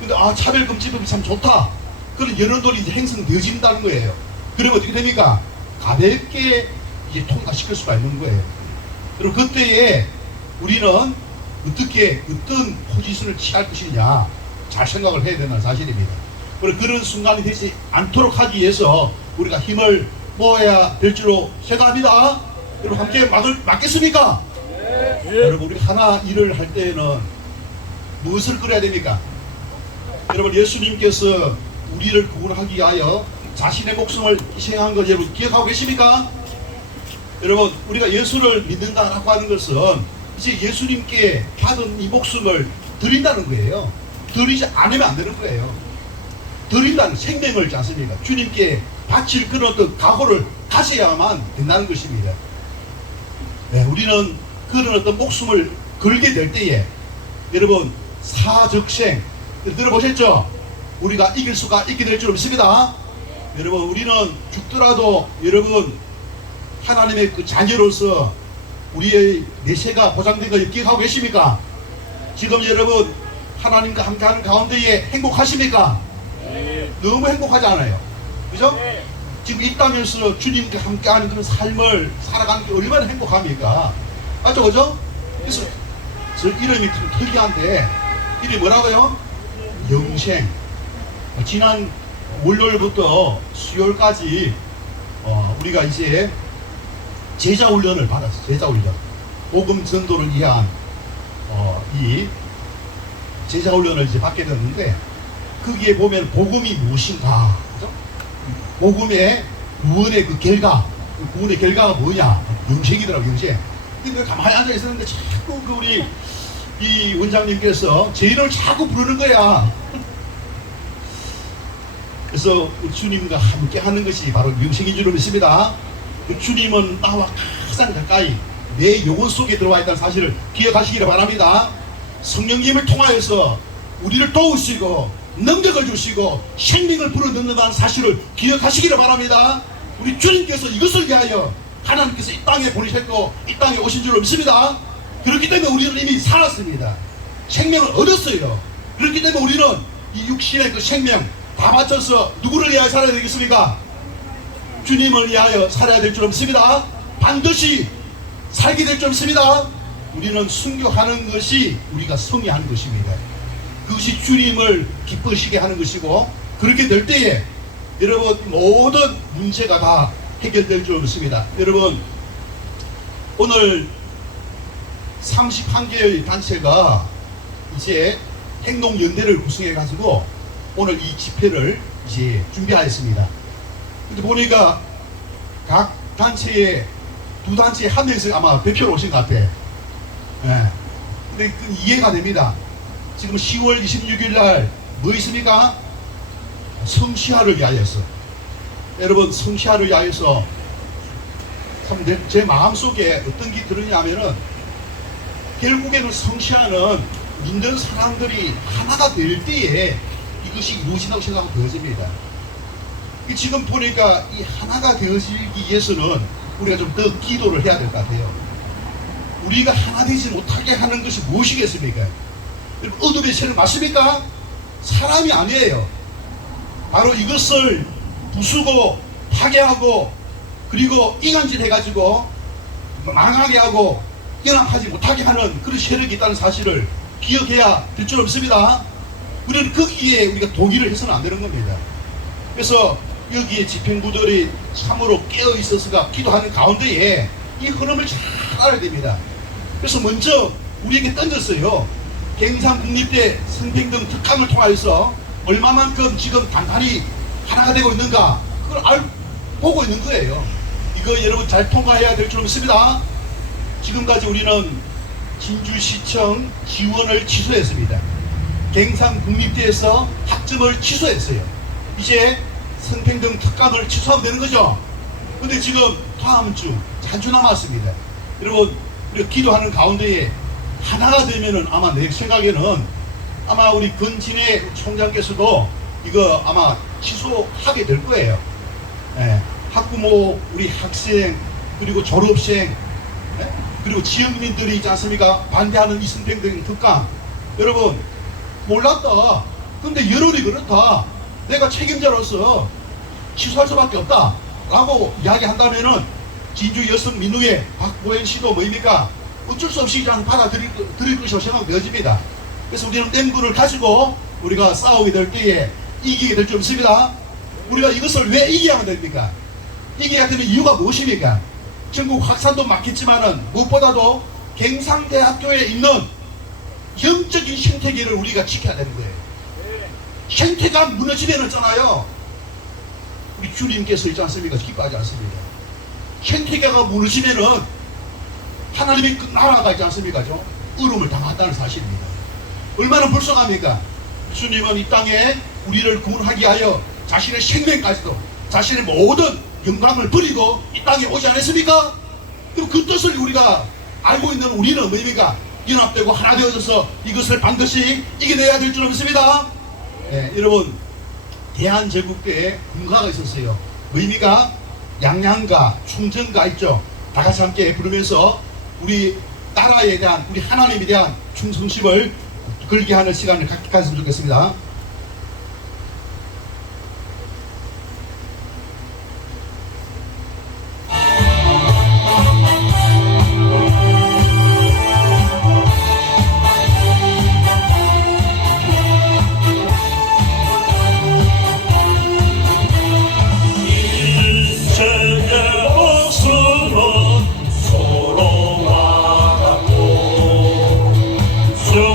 근데 차별금지법이 참 좋다. 그런 여론들이 이제 형성되어진다는 거예요. 그러면 어떻게 됩니까? 가볍게 이제 통과시킬 수가 있는 거예요. 그럼 그때에 우리는 어떻게 어떤 포지션을 취할 것이냐 잘 생각을 해야 된다는 사실입니다. 그리고 그런 순간이 되지 않도록 하기 위해서 우리가 힘을 모아야 될 줄로 생각합니다. 여러분 함께 막겠습니까? 여러분 우리 하나 일을 할 때에는 무엇을 그려야 됩니까? 여러분 예수님께서 우리를 구원하기 위하여 자신의 목숨을 희생한 것 여러분 기억하고 계십니까? 여러분 우리가 예수를 믿는다라고 하는 것은 이제 예수님께 받은 이 목숨을 드린다는 거예요. 드리지 않으면 안 되는 거예요. 드린다는 생명을 있지 않습니까? 주님께 바칠 그런 어떤 각오를 가져야만 된다는 것입니다. 우리는 그런 어떤 목숨을 걸게 될 때에 여러분 사적생 들어보셨죠? 우리가 이길 수가 있게 될 줄 믿습니다. 여러분 우리는 죽더라도 여러분 하나님의 그 자녀로서 우리의 내세가 보장된 거 기억하고 계십니까? 지금 여러분 하나님과 함께하는 가운데에 행복하십니까? 너무 행복하지 않아요? 그죠? 지금 있다면서 주님과 함께하는 그런 삶을 살아가는 게 얼마나 행복합니까? 맞죠? 그죠? 그래서 저 이름이 좀 특이한데 이름이 뭐라고요? 영생. 지난 월요일부터 수요일까지 우리가 이제 제자훈련을 받았어요. 제자훈련. 복음 전도를 위한 이 제자훈련을 이제 받게 됐는데 거기에 보면 복음이 무엇인가, 그죠? 복음의 구원의 그 결과, 그 구원의 결과가 뭐냐? 영생이더라고, 영생. 근데 가만히 앉아 있었는데 자꾸 그 우리 이 원장님께서 제 이름을 자꾸 부르는 거야. 그래서 주님과 함께 하는 것이 바로 영생인 줄 믿습니다. 주님은 나와 가장 가까이 내 영혼 속에 들어와 있다는 사실을 기억하시기를 바랍니다. 성령님을 통하여서 우리를 도우시고 능력을 주시고 생명을 불어넣는다는 사실을 기억하시기를 바랍니다. 우리 주님께서 이것을 위하여 하나님께서 이 땅에 보내셨고 이 땅에 오신 줄로 믿습니다. 그렇기 때문에 우리는 이미 살았습니다. 생명을 얻었어요. 그렇기 때문에 우리는 이 육신의 그 생명 다 바쳐서 누구를 위하여 살아야 되겠습니까? 주님을 위하여 살아야 될 줄 믿습니다. 반드시 살게 될 줄 믿습니다. 우리는 순교하는 것이 우리가 성의하는 것입니다. 그것이 주님을 기쁘시게 하는 것이고 그렇게 될 때에 여러분 모든 문제가 다 해결될 줄 믿습니다. 여러분, 오늘 31개의 단체가 이제 행동연대를 구성해 가지고 오늘 이 집회를 이제 준비하였습니다. 근데 보니까 각 단체에 두 단체에 한 명씩 아마 대표로 오신 것 같아. 예. 근데 그 이해가 됩니다. 지금 10월 26일 날 뭐 있습니까? 성시화를 위하여서. 여러분, 성시화를 위하여서 참 제 마음속에 어떤 게 들으냐면은 결국에는 성시화는 믿는 사람들이 하나가 될 때에 이것이 이루어진다고 생각하면 되어집니다. 지금 보니까 이 하나가 되어지기 위해서는 우리가 좀 더 기도를 해야 될 것 같아요. 우리가 하나 되지 못하게 하는 것이 무엇이겠습니까? 어둠의 세력 맞습니까? 사람이 아니에요. 바로 이것을 부수고 파괴하고 그리고 이간질 해가지고 망하게 하고 연합하지 못하게 하는 그런 세력이 있다는 사실을 기억해야 될 줄 없습니다. 우리는 거기에 우리가 동의를 해서는 안 되는 겁니다. 그래서 여기에 집행부들이 참으로 깨어 있어서가 기도하는 가운데에 이 흐름을 잘 알아야 됩니다. 그래서 먼저 우리에게 던졌어요. 갱상 국립대 성평등 특강을 통하여서 얼마만큼 지금 단단히 하나가 되고 있는가 그걸 보고 있는 거예요. 이거 여러분 잘 통과해야 될 줄 믿습니다. 지금까지 우리는 진주시청 지원을 취소했습니다. 갱상 국립대에서 학점을 취소했어요. 이제 성평등 특강을 취소하면 되는 거죠. 근데 지금 다음 주 한 주 남았습니다. 여러분, 우리가 기도하는 가운데에 하나가 되면은 아마 내 생각에는 아마 우리 권진애 총장께서도 이거 아마 취소하게 될 거예요. 예, 학부모, 우리 학생, 그리고 졸업생, 예? 그리고 지역민들이 있지 않습니까? 반대하는 이 성평등 특강. 여러분, 몰랐다. 근데 여론이 그렇다. 내가 책임자로서 취소할 수밖에 없다. 라고 이야기한다면은 진주 여성 민우회 박보현 씨도 뭐입니까? 어쩔 수 없이 그냥 받아들일 것이라고 생각하면 되어집니다. 그래서 우리는 땡구를 가지고 우리가 싸우게 될 때에 이기게 될 줄 믿습니다. 우리가 이것을 왜 이겨야 하면 됩니까? 이겨야 되는 이유가 무엇입니까? 전국 확산도 많겠지만은 무엇보다도 갱상대학교에 있는 영적인 생태계를 우리가 지켜야 되는 거예요. 생태가 무너지면 있잖아요. 우리 주님께서 있지 않습니까? 기뻐하지 않습니다. 생태계가 무너지면은 하나님의 그 나라가 있지 않습니까? 으름을 당한다는 사실입니다. 얼마나 불쌍합니까? 주님은 이 땅에 우리를 구원하기 위하여 자신의 생명까지도 자신의 모든 영광을 버리고 이 땅에 오지 않았습니까? 그럼 그 뜻을 우리가 알고 있는 우리는 뭡니까? 연합되고 하나 되어져서 이것을 반드시 이겨내야 될 줄 믿습니다. 네, 여러분, 대한제국대에 군가가 있었어요. 뭡니까? 양양가, 충정가 있죠. 다 같이 함께 부르면서 우리 나라에 대한, 우리 하나님에 대한 충성심을 걸게 하는 시간을 갖겠으면 좋겠습니다.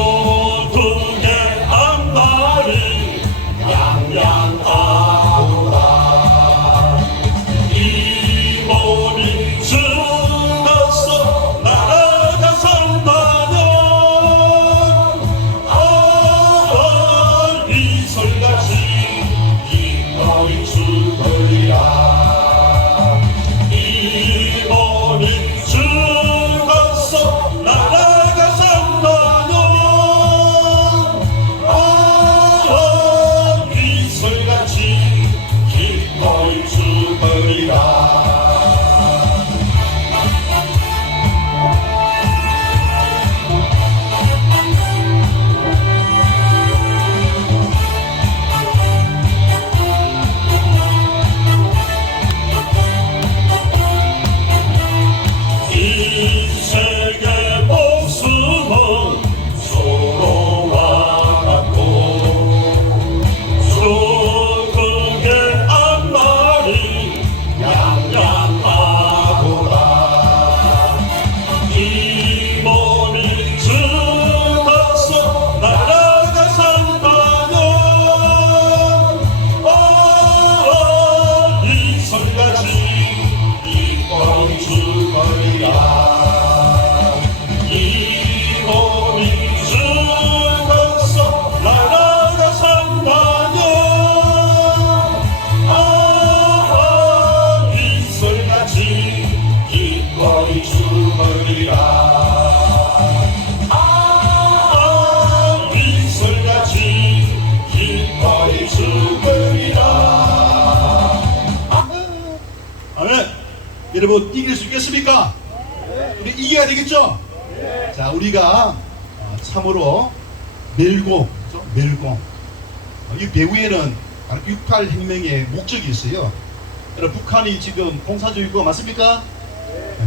소중의 한 마리 여러분 이길 수 있겠습니까? 우리 이겨야 되겠죠? 자, 우리가 참으로 멸공, 그렇죠? 멸공. 이 배후에는 6.8 혁명의 목적이 있어요. 여러분 북한이 지금 공산주의 국가 맞습니까?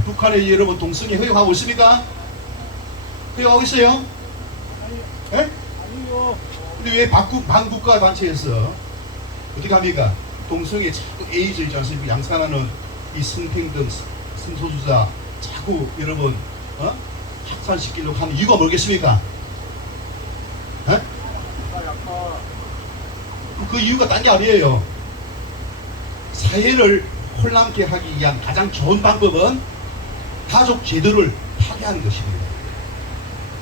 북한에 여러분 동성애 허용하고 있습니까? 허용하고 있어요? 예? 근데 왜 반국가 단체에서 어떻게 합니까? 동성애 자꾸 에이즈 있지 않습니까? 양산하는 이 성평등 성소수자 자꾸 여러분 확산시키려고 하는 이유가 뭐겠습니까? 예? 그 이유가 딴 게 아니에요. 사회를 혼란케 하기 위한 가장 좋은 방법은 가족 제도를 파괴하는 것입니다.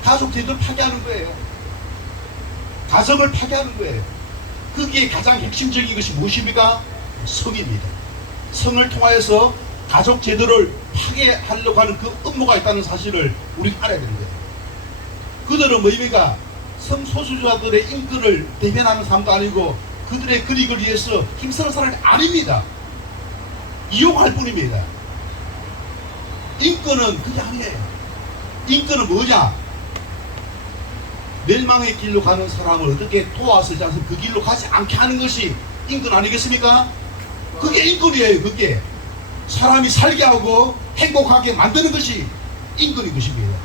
가족 제도를 파괴하는 거예요. 가정을 파괴하는 거예요. 거기에 가장 핵심적인 것이 무엇입니까? 성입니다. 성을 통하여서 가족 제도를 파괴하려고 하는 그 음모가 있다는 사실을 우리가 알아야 되는 거예요. 그들은 뭐입니까? 성소수자들의 인권을 대변하는 사람도 아니고 그들의 권익을 위해서 힘쓰는 사람이 아닙니다. 이용할 뿐입니다. 인권은 그게 아니에요. 인권은 뭐냐? 멸망의 길로 가는 사람을 어떻게 도와서 그 길로 가지 않게 하는 것이 인권 아니겠습니까? 그게 인권이에요. 그게 사람이 살게 하고 행복하게 만드는 것이 인권인 것입니다.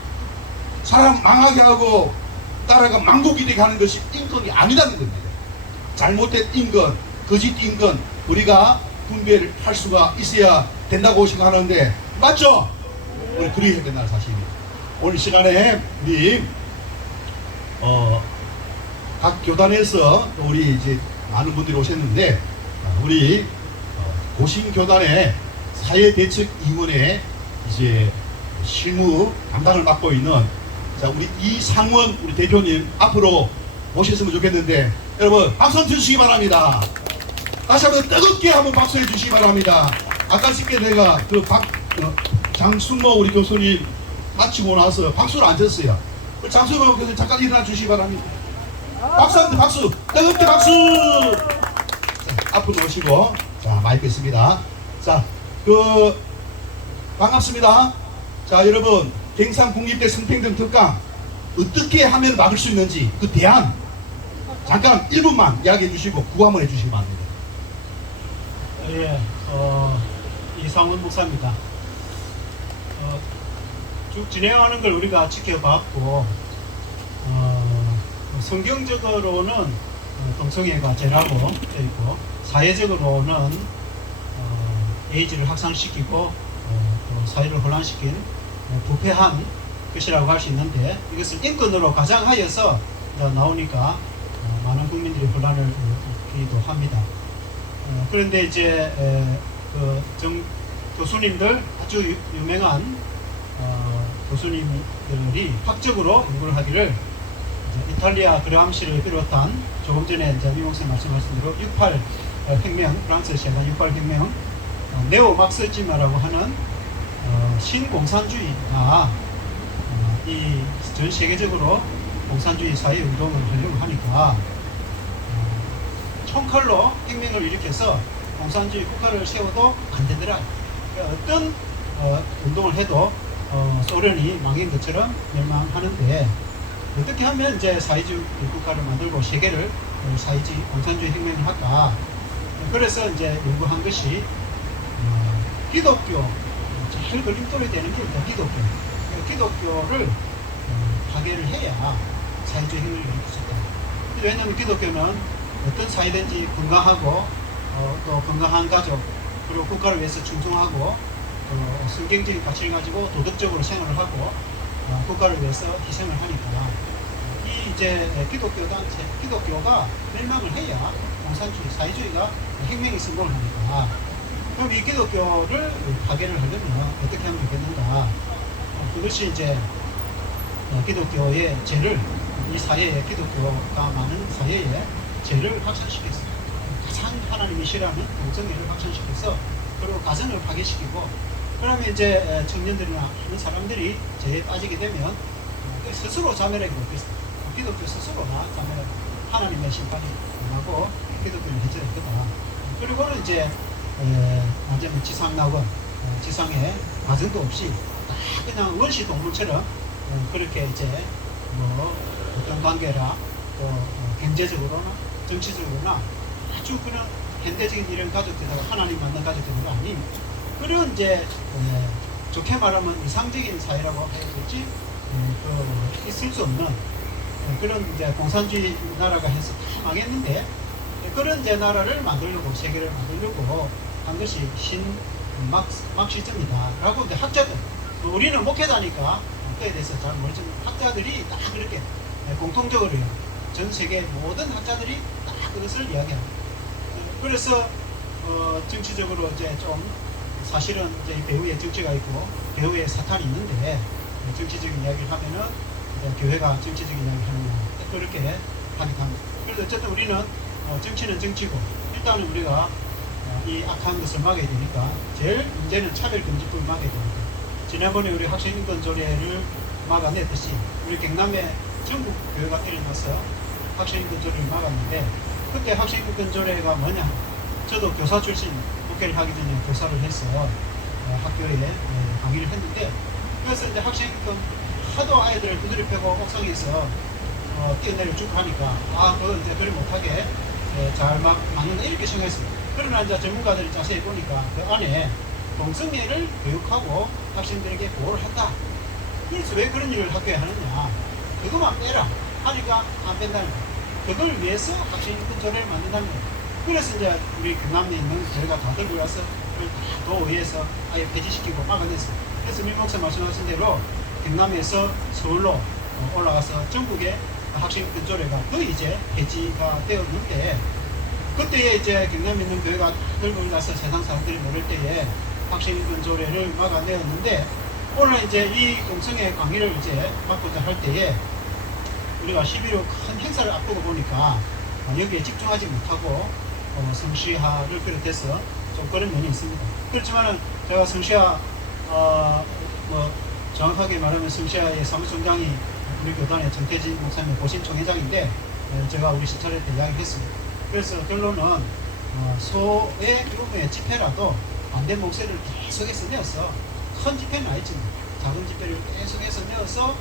사람 망하게 하고 나라가 망국이 되게 하는 것이 인권이 아니라는 겁니다. 잘못된 인권, 거짓 인권 우리가 분별을 할 수가 있어야 된다고 생각하는데 맞죠? 우리 그래야 된다는 사실입니다. 오늘 시간에 우리 각 교단에서 우리 이제 많은 분들이 오셨는데 우리 고신교단의 사회대책위원회 이제 실무 담당을 맡고 있는 자 우리 이상원 우리 대표님 앞으로 모셨으면 좋겠는데 여러분 박수 한번 주시기 바랍니다. 다시 한번 뜨겁게 한번 박수해 주시기 바랍니다. 아까 쉽게 내가 그 장순모 우리 교수님 마치고 나서 박수를 안 쳤어요. 장순모 교수님 잠깐 일어나 주시기 바랍니다. 박수 한번 박수 뜨겁게 박수. 자, 앞으로 오시고 자 마이크 있습니다. 자 반갑습니다. 자 여러분 경상국립대 성평등 특강 어떻게 하면 막을 수 있는지 그 대안 잠깐 1분만 이야기해 주시고 구함을 해 주시기 바랍니다. 예, 이상훈 목사입니다. 쭉 진행하는 걸 우리가 지켜봤고 성경적으로는 동성애가 죄라고 되어 있고 사회적으로는 에이즈를 확산시키고 또 사회를 혼란시킨 부패한 것이라고 할 수 있는데 이것을 인권으로 가장하여서 나오니까 많은 국민들이 혼란을 겪기도 합니다. 그런데 이제 교수님들 아주 유명한 교수님들이 학적으로 연구를 하기를 이탈리아 그람시를 비롯한 조금 전에 이제 이목생 말씀하신 대로 6.8 혁명 프랑스에서 6.8 혁명 네오 막스즘이라고 하는 신공산주의가 이 전 세계적으로 공산주의 사회 운동을 하려고 하니까 총칼로 혁명을 일으켜서 공산주의 국가를 세워도 안 되더라. 어떤 운동을 해도 소련이 망인 것처럼 멸망하는데 어떻게 하면 이제 사회주의 국가를 만들고 세계를 사회주의 공산주의 혁명을 할까? 그래서 이제 연구한 것이 기독교 제일 걸림돌이 되는 게 일단 기독교를 파괴를 해야 사회주의 혁명을 일으킬 수 있다. 왜냐하면 기독교는 어떤 사회든지 건강하고 또 건강한 가족 그리고 국가를 위해서 충성하고 성경적인 가치를 가지고 도덕적으로 생활을 하고 국가를 위해서 희생을 하니까 이 이제 기독교 단체 기독교가 멸망을 해야 공산주의 사회주의가 혁명이 성공을 하니까 그럼 이 기독교를 파괴를 하려면 어떻게 하면 좋겠는가? 그것이 이제 기독교의 죄를 이 사회에 기독교가 많은 사회에 죄를 확산시켰어. 가장 하나님이 싫어하는 동성애를 확산시켜서 그리고 가정을 파괴시키고 그러면 이제 청년들이나 하는 사람들이 죄에 빠지게 되면 스스로 자멸하게 되겠어. 기독교 스스로나 자멸하고 하나님의 심판이 임하고 기독교는 해체될 거다. 그리고는 이제 완전히 지상낙원 지상에 과정도 없이 딱 그냥 원시 동물처럼 그렇게 이제 뭐 어떤 관계라 또 경제적으로나 정치적으로나 아주 그런 현대적인 이런 가족들과 하나님 만난 가족들이 아닌 그런 이제 좋게 말하면 이상적인 사회라고 해야 될지 있을 수 없는 그런 이제 공산주의 나라가 해서 다 망했는데 그런 이제 나라를 만들려고 세계를 만들려고 한 것이 막시즘이다라고 이제 학자들 우리는 목회자니까 그에 대해서 잘 모르지만 학자들이 딱 그렇게 공통적으로요 전 세계 모든 학자들이 딱 그것을 이야기합니다. 그래서 정치적으로 이제 좀 사실은 이제 배후에 정치가 있고 배후에 사탄이 있는데 정치적인 이야기를 하면은 이제 교회가 정치적인 이야기를 하는 그렇게 하기도 합니다. 그래서 어쨌든 우리는 정치는 정치고 일단은 우리가 이 악한 것을 막아야 되니까 제일 문제는 차별금지법을 막아야 됩니다. 지난번에 우리 학생인권 조례를 막아냈듯이 우리 경남에 전국 교회가 일어나서 학생인권 조례를 막았는데 그때 학생인권 조례가 뭐냐 저도 교사 출신 목회를 하기 전에 교사를 해서 학교에 강의를 했는데 그래서 이제 학생인권 하도 아이들을 두드려 패고 옥상에서 뛰어내려 쭉 하니까 그거 이제 그걸 못하게 잘 막는다 이렇게 생각했습니다. 그러나 이제 전문가들이 자세히 보니까 그 안에 동성애를 교육하고 학생들에게 보호를 한다. 그래서 왜 그런 일을 학교에 하느냐. 그것만 빼라 하니까 안 뺀다는 거예요. 그걸 위해서 학생인권 조례를 만든다는 거예요. 그래서 이제 우리 경남에 있는 저희가 다 들고 와서 그걸 다 도의회에서 아예 폐지시키고 막아냈어요. 그래서 민 목사 말씀하신 대로 경남에서 서울로 올라가서 전국의 학생인권 조례가 거의 이제 폐지가 되었는데 그때에 이제 경남에 있는 교회가 들고 나서 세상 사람들이 모를 때에 학생인권 조례를 막아내었는데 오늘 이제 이 동성애 강의를 이제 맡고자 할 때에 우리가 11호 큰 행사를 앞두고 보니까 여기에 집중하지 못하고 성시화를 비롯해서 좀 그런 면이 있습니다. 그렇지만은 제가 성시화 뭐 정확하게 말하면 성시화의 사무총장이 우리 교단의 정태진 목사님의 보신 총회장인데 제가 우리 시찰회 때 이야기했습니다. 그래서 결론은 소의 규모의 집회라도 반대 목소리를 계속해서 내어서 큰 집회는 아니지만 작은 집회를 계속해서 내어서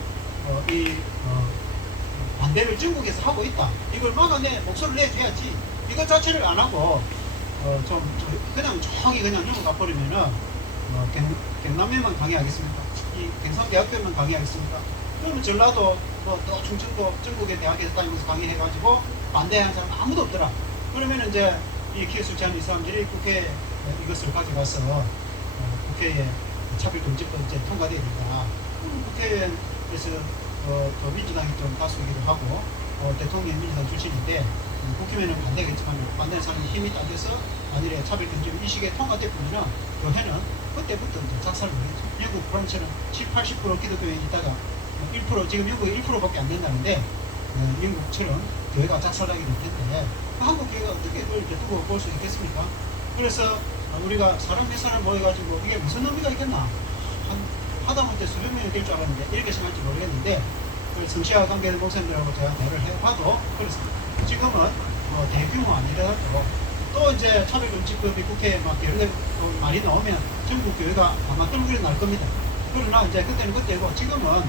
반대를 중국에서 하고 있다. 이걸 막아내 목소리를 내줘야지. 이것 자체를 안 하고 좀 그냥 조용히 그냥 넘어가 버리면은 경남에만 강의하겠습니까? 이 경상대학교에만 강의하겠습니까? 그러면 전라도 또 충청도 전국의 대학에서 다니면서 강의해가지고 반대하는 사람 아무도 없더라. 그러면 이제 이 기회수치 않은 이 사람들이 국회에 이것을 가져가서 국회에 차별금지법 이제 통과돼야 된다. 국회의원에서 민주당이 좀 다수이기도 하고 대통령이 민주당 출신인데 국회의원은 반대겠지만 반대하는 사람이 힘이 딸려서 만일에 차별금지법 이 시기에 통과되면 교회는 그때부터 이제 작살을 내죠. 미국 프랑스는 70~80% 기독교인이 있다가 1% 지금 미국이 1%밖에 안 된다는데 미국처럼 교회가 작살나게 될 텐데 한국 교회가 어떻게 그걸 이렇게 두고 볼 수 있겠습니까? 그래서 우리가 사람 몇 사람 모여가지고 이게 무슨 의미가 있겠나? 하다못해 수백 명이 될 줄 알았는데 이렇게 생각할지 모르겠는데 성시화 관계된 목사님들하고 제가 대화를 해봐도 그렇습니다. 지금은 대규모 아니더라도 또 이제 차별금지법이 국회에 막 여러 개 말이 나오면 전국 교회가 아마 뚫그려 날 겁니다. 그러나 이제 그때는 그때고 지금은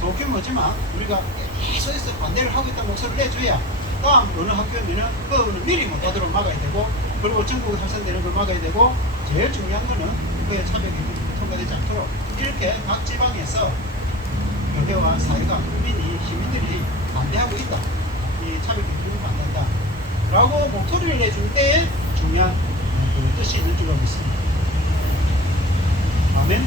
소규모지만 우리가 계속해서 반대를 하고 있다는 목소리를 내줘야 다음 어느 학교면은 그거는 미리 못하도록 막아야 되고 그리고 전국에 확산되는 걸 막아야 되고 제일 중요한 거는 그의 차별금지법이 통과되지 않도록 이렇게 각 지방에서 교회와 사회가 국민이 시민들이 반대하고 있다. 이 차별금지법을 반대한다. 라고 목소리를 내줄 때에 중요한 그 뜻이 있는 줄로 믿습니다. 아멘.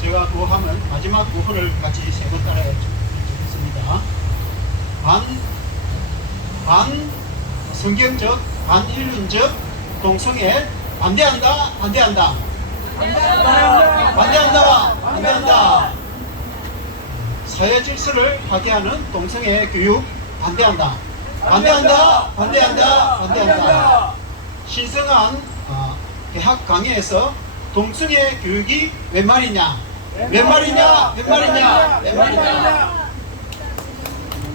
제가 구호하면 마지막 구호를 같이 세 번 따라해 주겠습니다. 반 성경적, 반인륜적 동성애 반대한다. 사회 질서를 파괴하는 동성애 교육 반대한다. 신성한 대학 강의에서 동성애 교육이 웬 말이냐?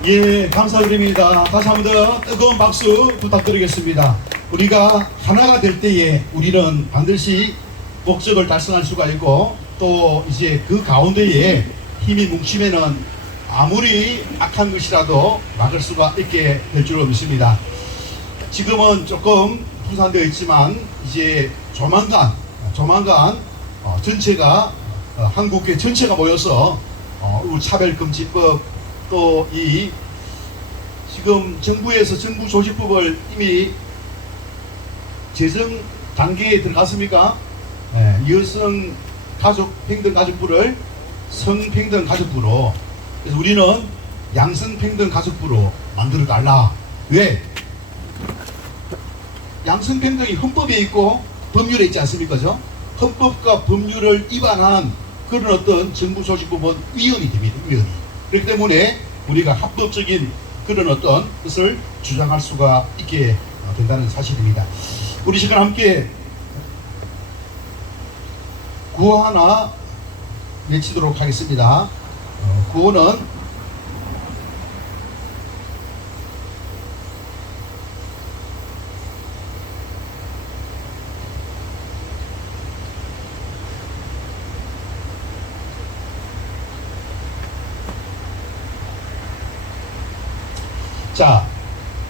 예, 감사드립니다. 다시 한 번 더 뜨거운 박수 부탁드리겠습니다. 우리가 하나가 될 때에 우리는 반드시 목적을 달성할 수가 있고, 또 이제 그 가운데에 힘이 뭉치면은 아무리 악한 것이라도 막을 수가 있게 될 줄로 믿습니다. 지금은 조금 분산되어 있지만 이제 조만간 전체가 한국계 전체가 모여서 차별금지법, 또 이 지금 정부에서 정부조직법을 이미 제정 단계에 들어갔습니까? 여성 가족 평등 가족부를 성평등 가족부로, 그래서 우리는 양성평등 가족부로 만들어 달라. 왜? 양성평등이 헌법에 있고 법률에 있지 않습니까? 헌법과 법률을 위반한 그런 어떤 정부조직법은 위헌이 됩니다. 위헌이. 그렇기 때문에 우리가 합법적인 그런 어떤 것을 주장할 수가 있게 된다는 사실입니다. 우리 시간 함께 구호 하나 외치도록 하겠습니다. 구호는 자,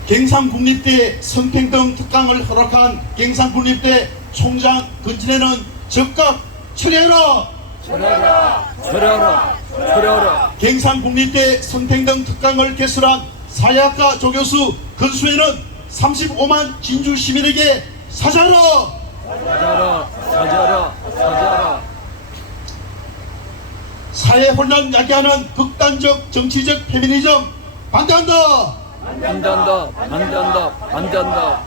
경상국립대 성평등 특강을 허락한 경상국립대 총장 근진에는 적극 철회하라! 철회하라! 철회하라! 철회하라! 경상국립대 성평등 특강을 개설한 사회학과 조교수 근수에는 35만 진주 시민에게 사죄하라! 사죄하라! 사죄하라! 사죄하라! 사회 혼란 야기하는 극단적 정치적 페미니즘 반대한다! 반대한다! 반대한다! 반대한다!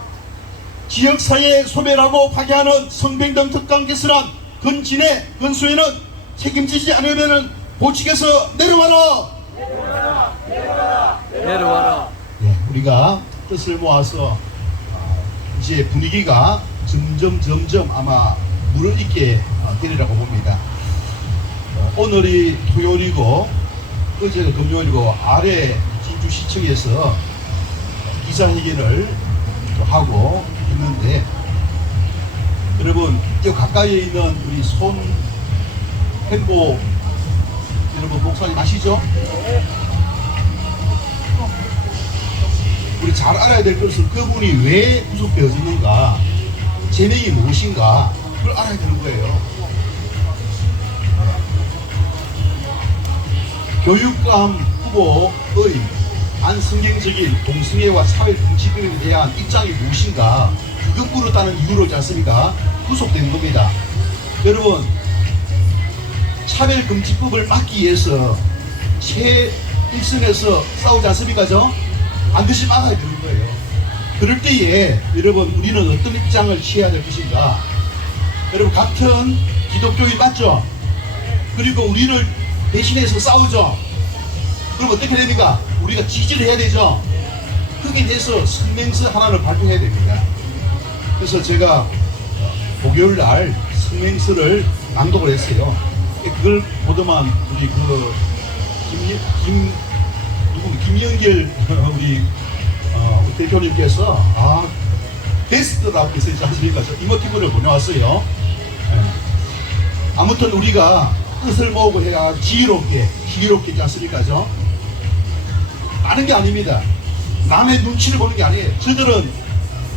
지역사회 소멸하고 파괴하는 성평등 특강 개설한 근진의 근수에는 책임지지 않으면 보직에서 내려와라! 내려와라! 네, 우리가 뜻을 모아서 이제 분위기가 점점 아마 물을 잇게 되리라고 봅니다. 오늘이 토요일이고 어제가 금요일이고 아래 진주시청에서 기자회견을 또 하고 했는데, 여러분 이 가까이에 있는 우리 손행보 여러분 목사님 아시죠? 우리 잘 알아야 될 것은 그분이 왜 구속되어지는가, 제명이 무엇인가, 그걸 알아야 되는 거예요. 교육감 후보의 반성경적인 동성애와 차별금지법에 대한 입장이 무엇인가, 그것 물었다는 이유로지 않습니까? 구속된 겁니다. 여러분, 차별금지법을 막기 위해서 최일선에서 싸우지 않습니까? 반드시 막아야 되는 거예요. 그럴 때에 여러분 우리는 어떤 입장을 취해야 될 것인가? 여러분 같은 기독교인 맞죠? 그리고 우리를 대신해서 싸우죠? 그럼 어떻게 됩니까? 우리가 지지를 해야 되죠? 거기에 대해서 성명서 하나를 발표해야 됩니다. 그래서 제가 목요일 날 성명서를 낭독을 했어요. 그걸 보더만 우리 김영길 우리 대표님께서 베스트라고 있지 않습니까? 이모티콘을 보내왔어요. 아무튼 우리가 뜻을 모으고 해야 지혜롭게 있지 않습니까? 아는 게 아닙니다. 남의 눈치를 보는 게 아니에요. 저들은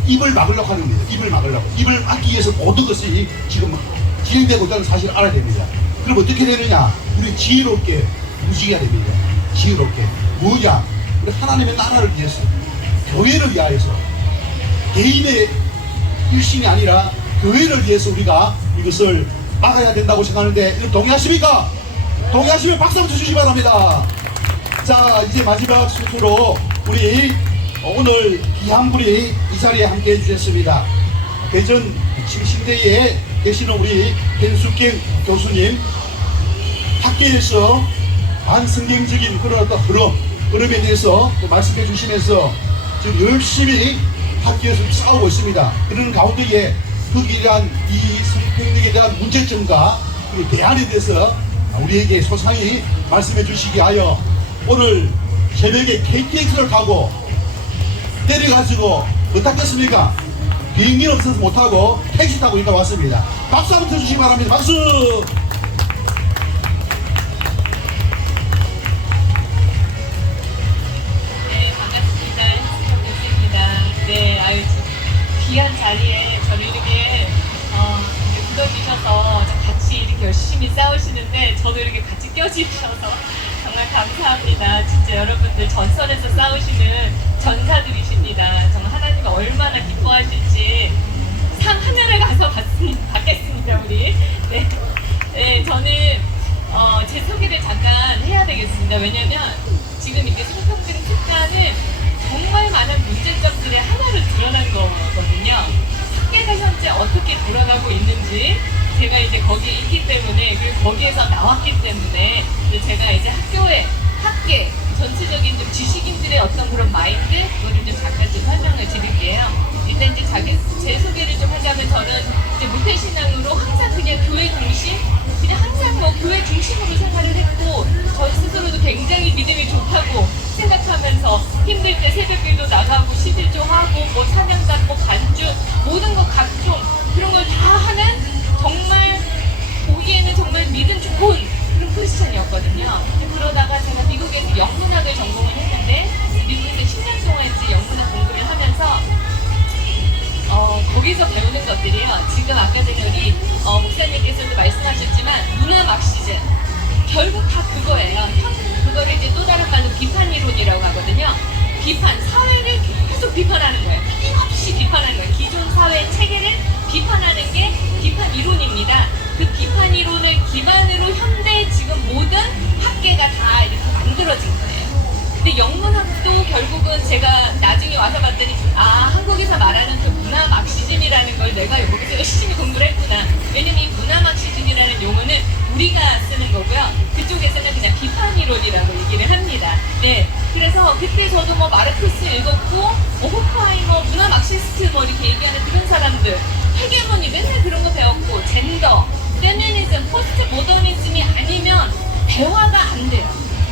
입을 막으려고 하는 겁니다. 입을 막으려고. 입을 막기 위해서 모든 것이 지금 진행되고 있다는 사실을 알아야 됩니다. 그럼 어떻게 되느냐? 우리 지혜롭게 움직여야 됩니다. 지혜롭게. 뭐냐? 우리 하나님의 나라를 위해서, 교회를 위하여서, 개인의 일심이 아니라 교회를 위해서 우리가 이것을 막아야 된다고 생각하는데, 이거 동의하십니까? 동의하시면 박수 한번 주시기 바랍니다. 자, 이제 마지막 순서로 우리 오늘 귀한 분이 이 자리에 함께 해주셨습니다. 대전 칭신대에 계시는 우리 hen숙경 교수님, 학계에서 반성경적인 그런 어떤 흐름에 대해서 말씀해 주시면서 지금 열심히 학계에서 싸우고 있습니다. 그런 가운데에 거기에 대한 이 성평등에 대한 문제점과 그 대안에 대해서 우리에게 소상히 말씀해 주시기 하여 오늘 새벽에 KTX를 타고 내려가지고 어떻겠습니까? 비행기 없어서 못하고 택시 타고 일단 왔습니다. 박수 한번 쳐주시기 바랍니다. 박수! 네, 반갑습니다. 됐습니다. 네, 아유, 귀한 자리에 저를 이렇게 불러주셔서 같이 이렇게 열심히 싸우시는데 저도 이렇게 같이 껴주셔서 정말 감사합니다. 진짜 여러분들 전선에서 싸우시는 전사들이십니다. 정말 하나님이 얼마나 기뻐하실지 상 하늘에 가서 받겠습니다, 우리. 네, 네, 저는 제 소개를 잠깐 해야 되겠습니다. 왜냐면 지금 이게 성평등 특단은 정말 많은 문제점들의 하나로 드러난 거거든요. 학계가 현재 어떻게 돌아가고 있는지 제가 이제 거기에 있기 때문에 그리고 거기에서 나왔기 때문에 이제 제가 이제 학계 전체적인 좀 지식인들의 어떤 그런 마인드 그거를 좀 잠깐 좀 설명을 드릴게요. 일단 이제 제 소개를 좀 하자면 저는 이제 모태신앙으로 항상 그냥 교회 중심 그냥 항상 뭐 교회 중심으로 생활을 했고 저 스스로도 굉장히 믿음이 좋다고 생각하면서 힘들 때 새벽기도 나가고 11조 하고 뭐 찬양단 뭐 반주 모든 것 각종 그런 걸 다 하는 정말 보기에는 정말 믿음 좋은 그런 크리스천이었거든요. 그러다가 제가 미국에서 영문학을 전공을 했는데 미국에서 10년 동안 이제 영문학 공부를 하면서 거기서 배우는 것들이요. 지금 아까 전에 우리 목사님께서도 말씀하셨지만 문화 막시즘 결국 다 그거예요. 그거를 이제 또 다른 말로 비판 이론이라고 하거든요. 비판, 사회를 계속 비판하는 거예요. 끊임없이 비판하는 거예요. 기존 사회 체계를 비판하는 게 비판 이론입니다. 그 비판 이론을 기반으로 현대 지금 모든 학계가 다 이렇게 만들어진 거예요. 근데 영문학도 결국은 제가 나중에 와서 봤더니 한국에서 말하는 그 문화 막시즘이라는 걸 내가 여기서 열심히 공부를 했구나. 왜냐면 이 문화 막시즘이라는 용어는 우리가 쓰는 거고요. 그쪽에서는 그냥 비판 이론이라고 얘기를 합니다. 네, 그래서 그때 저도 뭐 마르크스 읽었고 호프하이머 문화 막시스트 뭐 이렇게 얘기하는 그런 사람들 헤게모니 맨날 그런 거 배웠고 젠더, 페미니즘, 포스트 모더니즘이 아니면 대화가 안 돼요.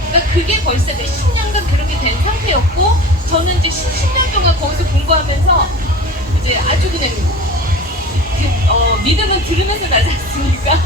그러니까 그게 벌써 몇십 년간 그렇게 된 상태였고 저는 이제 10년 동안 거기서 공부하면서 이제 아주 그냥 믿음은 들으면서 나지 않습니까?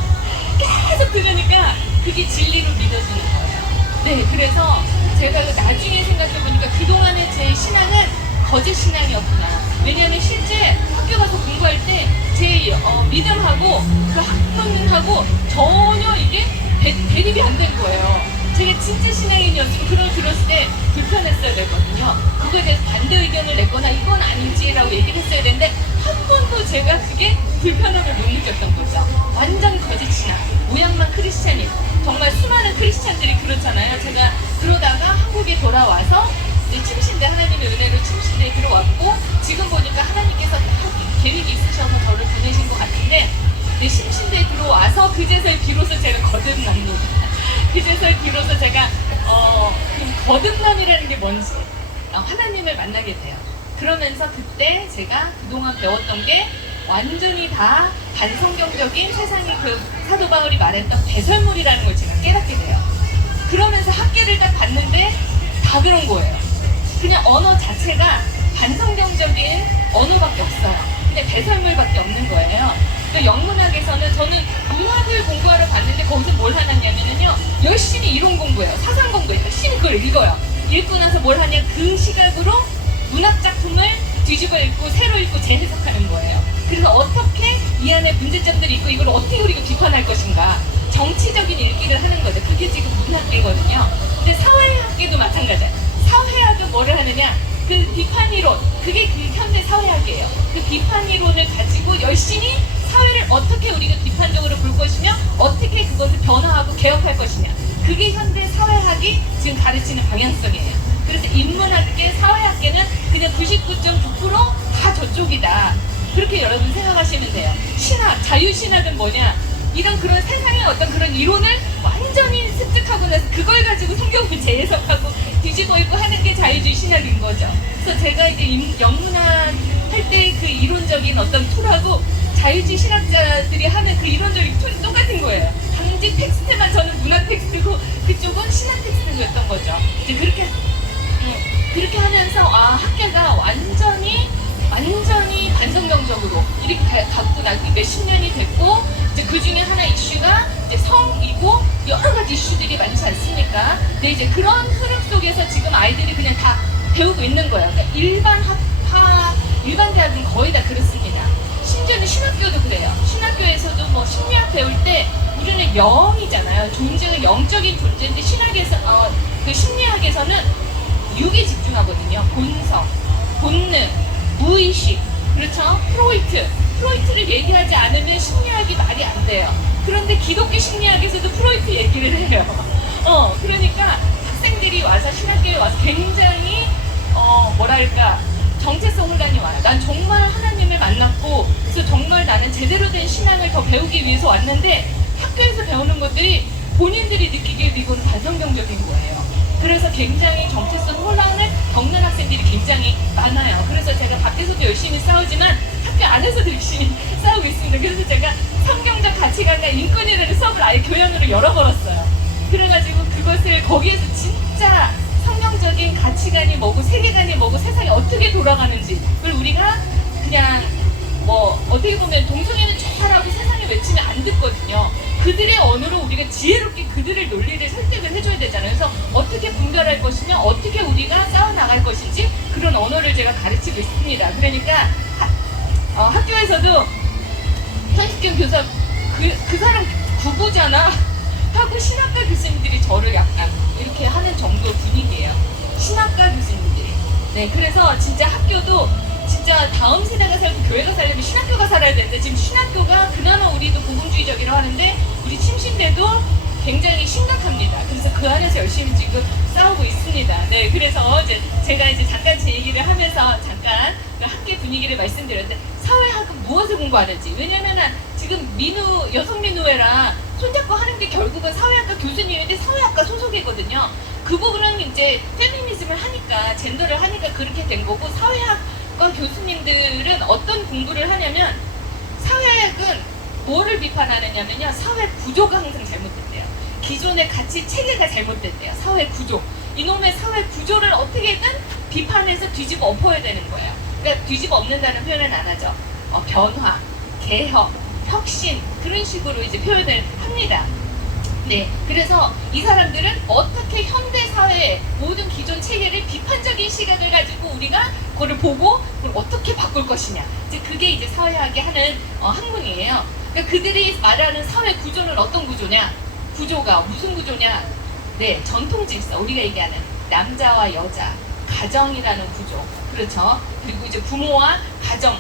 계속 들으니까 그게 진리로 믿어지는 거예요. 네, 그래서 제가 나중에 생각해보니까 그동안의 제 신앙은 거짓 신앙이었구나. 왜냐하면 실제 학교 가서 공부할 때 제 믿음하고 그 학문하고 전혀 이게 대립이 안 된 거예요. 제가 진짜 신앙인이었으면 그걸 들었을 때 불편했어야 되거든요. 그거에 대해서 반대 의견을 냈거나 이건 아니지라고 얘기를 했어야 되는데 한 번도 제가 그게 불편함을 못 느꼈던 거죠. 완전 거짓 신앙, 모양만 크리스찬이고 정말 수많은 크리스찬들이 그렇잖아요. 제가 그러다가 한국에 돌아와서 이제 침신대 하나님의 은혜로 침신대에 들어왔고 지금 보니까 하나님께서 다 계획이 있으셔서 저를 보내신 것 같은데 내 침신대에 들어와서 그제서야 비로소 제가 거듭납니다. 그제서야 비로소 제가 그 거듭남이라는 게 뭔지 하나님을 만나게 돼요. 그러면서 그때 제가 그동안 배웠던 게 완전히 다 반성경적인 세상의 그 사도 바울이 말했던 배설물이라는 걸 제가 깨닫게 돼요. 그러면서 학계를 딱 봤는데 다 그런 거예요. 그냥 언어 자체가 반성경적인 언어밖에 없어요. 그냥 배설물밖에 없는 거예요. 그 영문학에서는 저는 문학을 공부하러 갔는데 거기서 뭘 하냐면요 열심히 이론 공부해요. 사상 공부해요. 열심히 그걸 읽어요. 읽고 나서 뭘 하냐 그 시각으로 문학 작품을 뒤집어 읽고 새로 읽고 재해석하는 거예요. 그래서 어떻게 이 안에 문제점들이 있고 이걸 어떻게 우리가 비판할 것인가 정치적인 읽기를 하는 거죠. 그게 지금 문학계거든요. 근데 사회학계도 마찬가지예요. 사회학은 뭐를 하느냐 그 비판 이론 그게 그 현대 사회학이에요. 그 비판 이론을 가지고 열심히 사회를 어떻게 우리가 비판적으로 볼 것이며 어떻게 그것을 변화하고 개혁할 것이냐 그게 현대 사회학이 지금 가르치는 방향성이에요. 그래서 인문학계, 사회학계는 그냥 99.9%다 저쪽이다. 그렇게 여러분 생각하시면 돼요. 신학, 자유신학은 뭐냐? 이런 그런 세상의 어떤 그런 이론을 완전히 습득하고 나서 그걸 가지고 성경을 재해석하고 뒤집어 읽고 하는 게 자유주의 신학인 거죠. 그래서 제가 이제 영문학 할 때 그 이론적인 어떤 툴하고 자유주의 신학자들이 하는 그 이론적인 툴이 똑같은 거예요. 단지 텍스트만 저는 문학 텍스트고 그쪽은 신학 텍스트였던 거죠. 이제 그렇게 그렇게 하면서 학계가 완전히 반성경적으로 이렇게 갖고 나기 몇십 년이 됐고, 이제 그 중에 하나 이슈가 이제 성이고 여러 가지 이슈들이 많지 않습니까? 근데 이제 그런 흐름 속에서 지금 아이들이 그냥 다 배우고 있는 거예요. 그러니까 일반 대학은 거의 다 그렇습니다. 심지어는 신학교도 그래요. 신학교에서도 뭐 심리학 배울 때 우리는 영이잖아요. 존재가 영적인 존재인데 그 심리학에서는 육에 집중하거든요. 본성, 본능, 무의식, 그렇죠? 프로이트를 얘기하지 않으면 심리학이 말이 안 돼요. 그런데 기독교 심리학에서도 프로이트 얘기를 해요. 그러니까 학생들이 와서 신학교에 와서 굉장히 뭐랄까 정체성 혼란이 와요. 난 정말 하나님을 만났고, 그래서 정말 나는 제대로 된 신앙을 더 배우기 위해서 왔는데 학교에서 배우는 것들이 본인들이 느끼기에 이건 반성경적인 거예요. 그래서 굉장히 정체성 혼란을 겪는 학생들이 굉장히 많아요. 그래서 제가 밖에서도 열심히 싸우지만 학교 안에서도 열심히 싸우고 있습니다. 그래서 제가 성경적 가치관과 인권이라는 수업을 아예 교양으로 열어버렸어요. 그래가지고 그것을 거기에서 진짜 성경적인 가치관이 뭐고 세계관이 뭐고 세상이 어떻게 돌아가는지 그걸 우리가 그냥 뭐 어떻게 보면 동성애는 좋다라고 세상에 외치면 안 듣거든요. 그들의 언어로 우리가 지혜롭게 그들의 논리를 설득을 해줘야 되잖아요. 그래서 어떻게 분별할 것이며 어떻게 우리가 싸워나갈 것인지 그런 언어를 제가 가르치고 있습니다. 그러니까 학교에서도 현식경 교사 그 사람 구구잖아 하고 신학과 교수님들이 저를 약간 이렇게 하는 정도 분위기예요. 신학과 교수님들이. 네, 그래서 진짜 학교도 진짜 다음 세대가 살고 교회가 살려면 신학교가 살아야 되는데 지금 신학교가 그나마 우리도 복음주의적이라고 하는데 우리 침신대도 굉장히 심각합니다. 그래서 그 안에서 열심히 지금 싸우고 있습니다. 네, 그래서 제가 잠깐 제 얘기를 하면서 잠깐 그 학교 분위기를 말씀드렸는데 사회학은 무엇을 공부하는지, 왜냐면은 지금 여성 민우회랑 손잡고 하는 게 결국은 사회학과 교수님인데 사회학과 소속이거든요. 그 부분은 이제 페미니즘을 하니까 젠더를 하니까 그렇게 된 거고, 사회학과 교수님들은 어떤 공부를 하냐면 사회학은 뭐를 비판하느냐면요, 사회 구조가 항상 잘못됐대요. 기존의 가치 체계가 잘못됐대요. 사회 구조. 이놈의 사회 구조를 어떻게든 비판해서 뒤집어 엎어야 되는 거예요. 그러니까 뒤집어 엎는다는 표현은 안 하죠. 변화, 개혁, 혁신, 그런 식으로 이제 표현을 합니다. 네, 그래서 이 사람들은 어떻게 현대 사회의 모든 기존 체계를 비판적인 시각을 가지고 우리가 그걸 보고 그걸 어떻게 바꿀 것이냐, 이제 그게 이제 사회학이 하는 학문이에요. 그러니까 그들이 말하는 사회 구조는 어떤 구조냐? 구조가 무슨 구조냐? 네, 전통 질서, 우리가 얘기하는 남자와 여자, 가정이라는 구조, 그렇죠? 그리고 이제 부모와 가정,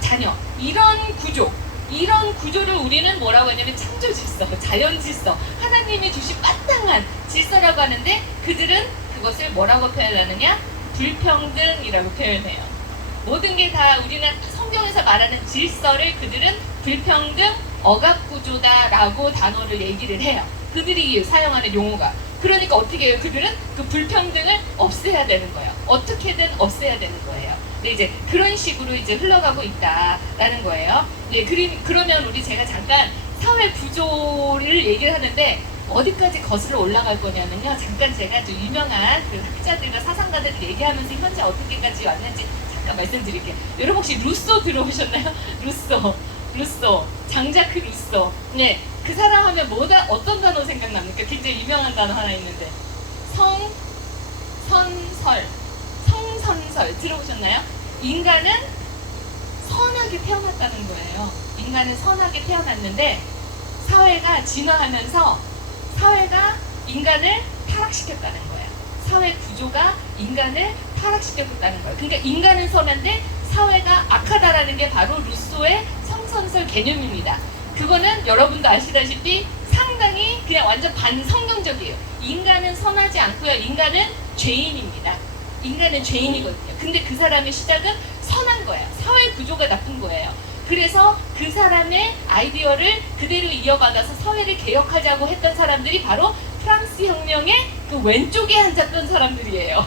자녀, 이런 구조를 우리는 뭐라고 하냐면 창조 질서, 자연 질서, 하나님이 주신 마땅한 질서라고 하는데 그들은 그것을 뭐라고 표현하느냐? 불평등이라고 표현해요. 모든 게 다 우리는 성경에서 말하는 질서를 그들은 불평등, 억압구조다라고 단어를 얘기를 해요. 그들이 사용하는 용어가. 그러니까 어떻게 해요? 그들은 그 불평등을 없애야 되는 거예요. 어떻게든 없애야 되는 거예요. 네, 이제 그런 식으로 이제 흘러가고 있다라는 거예요. 네, 그러면 제가 잠깐 사회 구조를 얘기를 하는데 어디까지 거슬러 올라갈 거냐면요. 잠깐 제가 좀 유명한 그 학자들과 사상가들 얘기하면서 현재 어떻게까지 왔는지 잠깐 말씀드릴게요. 여러분 혹시 루소 들어보셨나요? 루소, 장자크 루소. 네, 그 사람 하면 어떤 단어 생각납니까? 굉장히 유명한 단어 하나 있는데 성선설 들어보셨나요? 인간은 선하게 태어났다는 거예요. 인간은 선하게 태어났는데 사회가 진화하면서 사회가 인간을 타락시켰다는 거예요. 사회 구조가 인간을 타락시켰다는 거예요. 그러니까 인간은 선한데 사회가 악하다라는 게 바로 루소의 성선설 개념입니다. 그거는 여러분도 아시다시피 상당히 그냥 완전 반성경적이에요. 인간은 선하지 않고요. 인간은 죄인입니다. 인간은 죄인이거든요. 근데 그 사람의 시작은 선한 거예요. 사회 구조가 나쁜 거예요. 그래서 그 사람의 아이디어를 그대로 이어받아서 사회를 개혁하자고 했던 사람들이 바로 프랑스 혁명의 그 왼쪽에 앉았던 사람들이에요.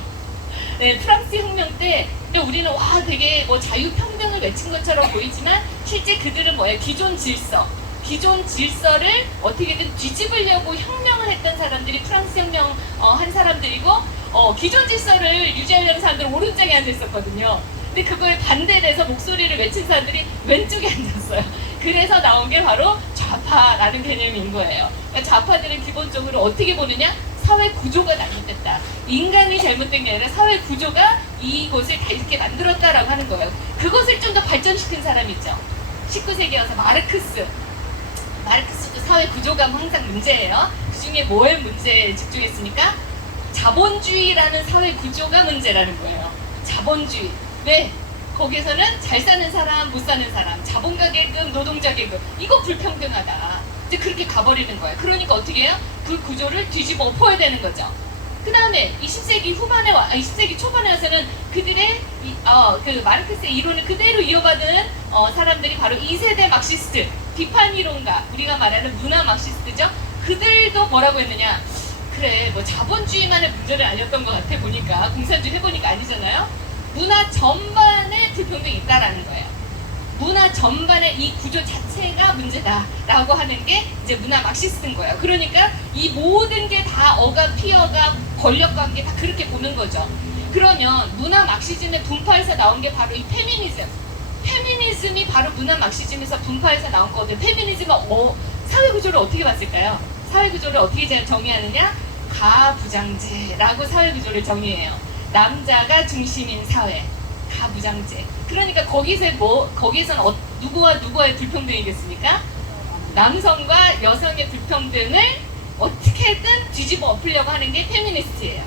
네, 프랑스 혁명 때 우리는 와 되게 뭐 자유평등을 외친 것처럼 보이지만 실제 그들은 뭐예요? 기존 질서, 기존 질서를 어떻게든 뒤집으려고 혁명을 했던 사람들이 프랑스 혁명 한 사람들이고 기존 질서를 유지하려는 사람들은 오른쪽에 앉아 있었거든요. 근데 그거에 반대돼서 목소리를 외친 사람들이 왼쪽에 앉았어요. 그래서 나온 게 바로 좌파라는 개념인 거예요. 그러니까 좌파들은 기본적으로 어떻게 보느냐? 사회 구조가 잘못됐다. 인간이 잘못된 게 아니라 사회 구조가 이곳을 다 이렇게 만들었다라고 하는 거예요. 그것을 좀 더 발전시킨 사람이 있죠. 19세기에 와서 마르크스도 사회 구조가 항상 문제예요. 그 중에 뭐에 문제에 집중했습니까? 자본주의라는 사회 구조가 문제라는 거예요. 자본주의. 왜? 거기에서는 잘 사는 사람, 못 사는 사람, 자본가 계급, 노동자 계급, 이거 불평등하다. 이제 그렇게 가버리는 거예요. 그러니까 어떻게 해요? 그 구조를 뒤집어 엎어야 되는 거죠. 그 다음에 20세기 후반에 20세기 초반에 와서는 그들의 그 마르크스의 이론을 그대로 이어받은 사람들이 바로 2세대 막시스트, 비판 이론가, 우리가 말하는 문화 막시스트죠. 그들도 뭐라고 했느냐? 그래, 뭐 자본주의만의 문제는 아니었던 것 같아 보니까 공산주의 해보니까 아니잖아요. 문화 전반에 불평등이 있다라는 거예요. 문화 전반의 이 구조 자체가 문제다라고 하는 게 이제 문화 막시스트인 거예요. 그러니까 이 모든 게 다 억압, 피어가, 권력관계 다 그렇게 보는 거죠. 그러면 문화 막시즘의 분파에서 나온 게 바로 이 페미니즘. 페미니즘이 바로 문화 막시즘에서 분파해서 나온 거거든요. 페미니즘은 사회 구조를 어떻게 봤을까요? 사회 구조를 어떻게 정의하느냐? 가부장제라고 사회 구조를 정의해요. 남자가 중심인 사회, 가부장제. 그러니까 거기서는 누구와 누구의 불평등이겠습니까? 남성과 여성의 불평등을 어떻게든 뒤집어 엎으려고 하는 게 페미니스트예요.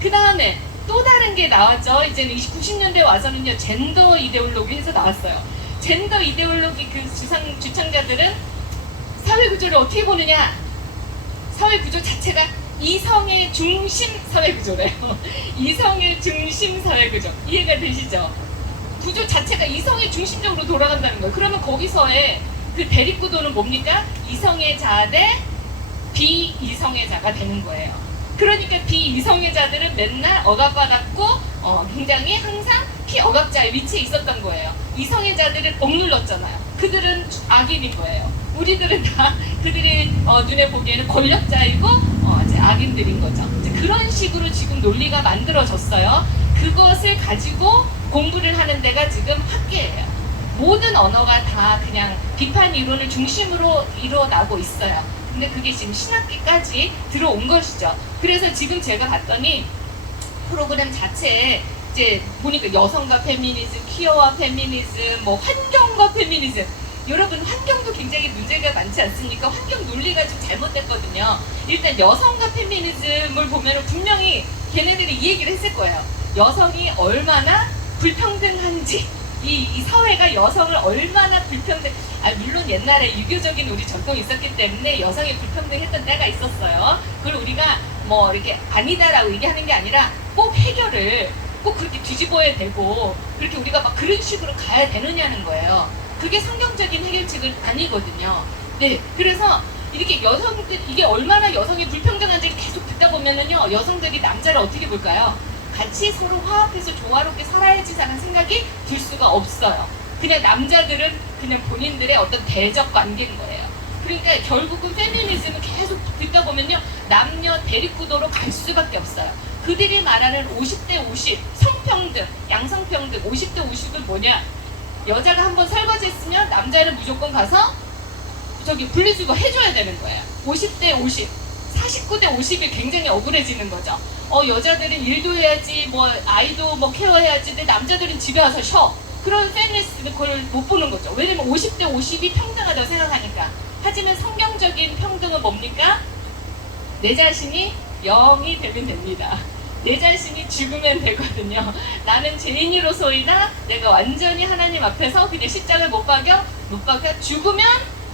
그 다음에 또 다른 게 나왔죠. 이제는 90년대 와서는요, 젠더 이데올로기 해서 나왔어요. 젠더 이데올로기 그 주창자들은 사회 구조를 어떻게 보느냐? 사회 구조 자체가 이성의 중심 사회 구조래요. 이성의 중심 사회 구조. 이해가 되시죠? 구조 자체가 이성의 중심적으로 돌아간다는 거예요. 그러면 거기서의 그 대립구도는 뭡니까? 이성의 자 대 비이성의 자가 되는 거예요. 그러니까 비이성의 자들은 맨날 억압받았고 굉장히 항상 피억압자의 위치에 있었던 거예요. 이성의 자들은 억눌렀잖아요. 그들은 악인인 거예요. 우리들은 다 그들이 눈에 보기에는 권력자이고 이제 악인들인 거죠. 이제 그런 식으로 지금 논리가 만들어졌어요. 그것을 가지고 공부를 하는 데가 지금 학계예요. 모든 언어가 다 그냥 비판 이론을 중심으로 일어나고 있어요. 근데 그게 지금 신학계까지 들어온 것이죠. 그래서 지금 제가 봤더니 프로그램 자체에 이제 보니까 여성과 페미니즘, 퀴어와 페미니즘, 뭐 환경과 페미니즘. 여러분 환경도 굉장히 문제가 많지 않습니까? 환경 논리가 좀 잘못됐거든요. 일단 여성과 페미니즘을 보면 분명히 걔네들이 이 얘기를 했을 거예요. 여성이 얼마나 불평등한지, 이 사회가 여성을 얼마나 물론 옛날에 유교적인 우리 전통이 있었기 때문에 여성이 불평등했던 때가 있었어요. 그걸 우리가 뭐 이렇게 아니다라고 얘기하는 게 아니라 꼭 해결을 꼭 그렇게 뒤집어야 되고 그렇게 우리가 막 그런 식으로 가야 되느냐는 거예요. 그게 성경적인 해결책은 아니거든요. 네, 그래서 이렇게 여성들, 이게 얼마나 여성이 불평등한지 계속 듣다 보면은요, 여성들이 남자를 어떻게 볼까요? 같이 서로 화합해서 조화롭게 살아야지라는 생각이 들 수가 없어요. 그냥 남자들은 그냥 본인들의 어떤 대적 관계인 거예요. 그러니까 결국은 페미니즘을 계속 듣다 보면요, 남녀 대립구도로 갈 수밖에 없어요. 그들이 말하는 50대 50, 성평등, 양성평등, 50대 50은 뭐냐? 여자가 한번 설거지 했으면 남자는 무조건 가서 분리수거 해줘야 되는 거예요. 50대 50, 49대 50이 굉장히 억울해지는 거죠. 여자들은 일도 해야지, 뭐 아이도 뭐 케어해야지, 근데 남자들은 집에 와서 쉬어. 그런 페미니스트는 그걸 못 보는 거죠. 왜냐면 50대 50이 평등하다고 생각하니까. 하지만 성경적인 평등은 뭡니까? 내 자신이 0이 되면 됩니다. 내 자신이 죽으면 되거든요. 나는 죄인으로서이나 내가 완전히 하나님 앞에서 그냥 십자가를 못 박아 죽으면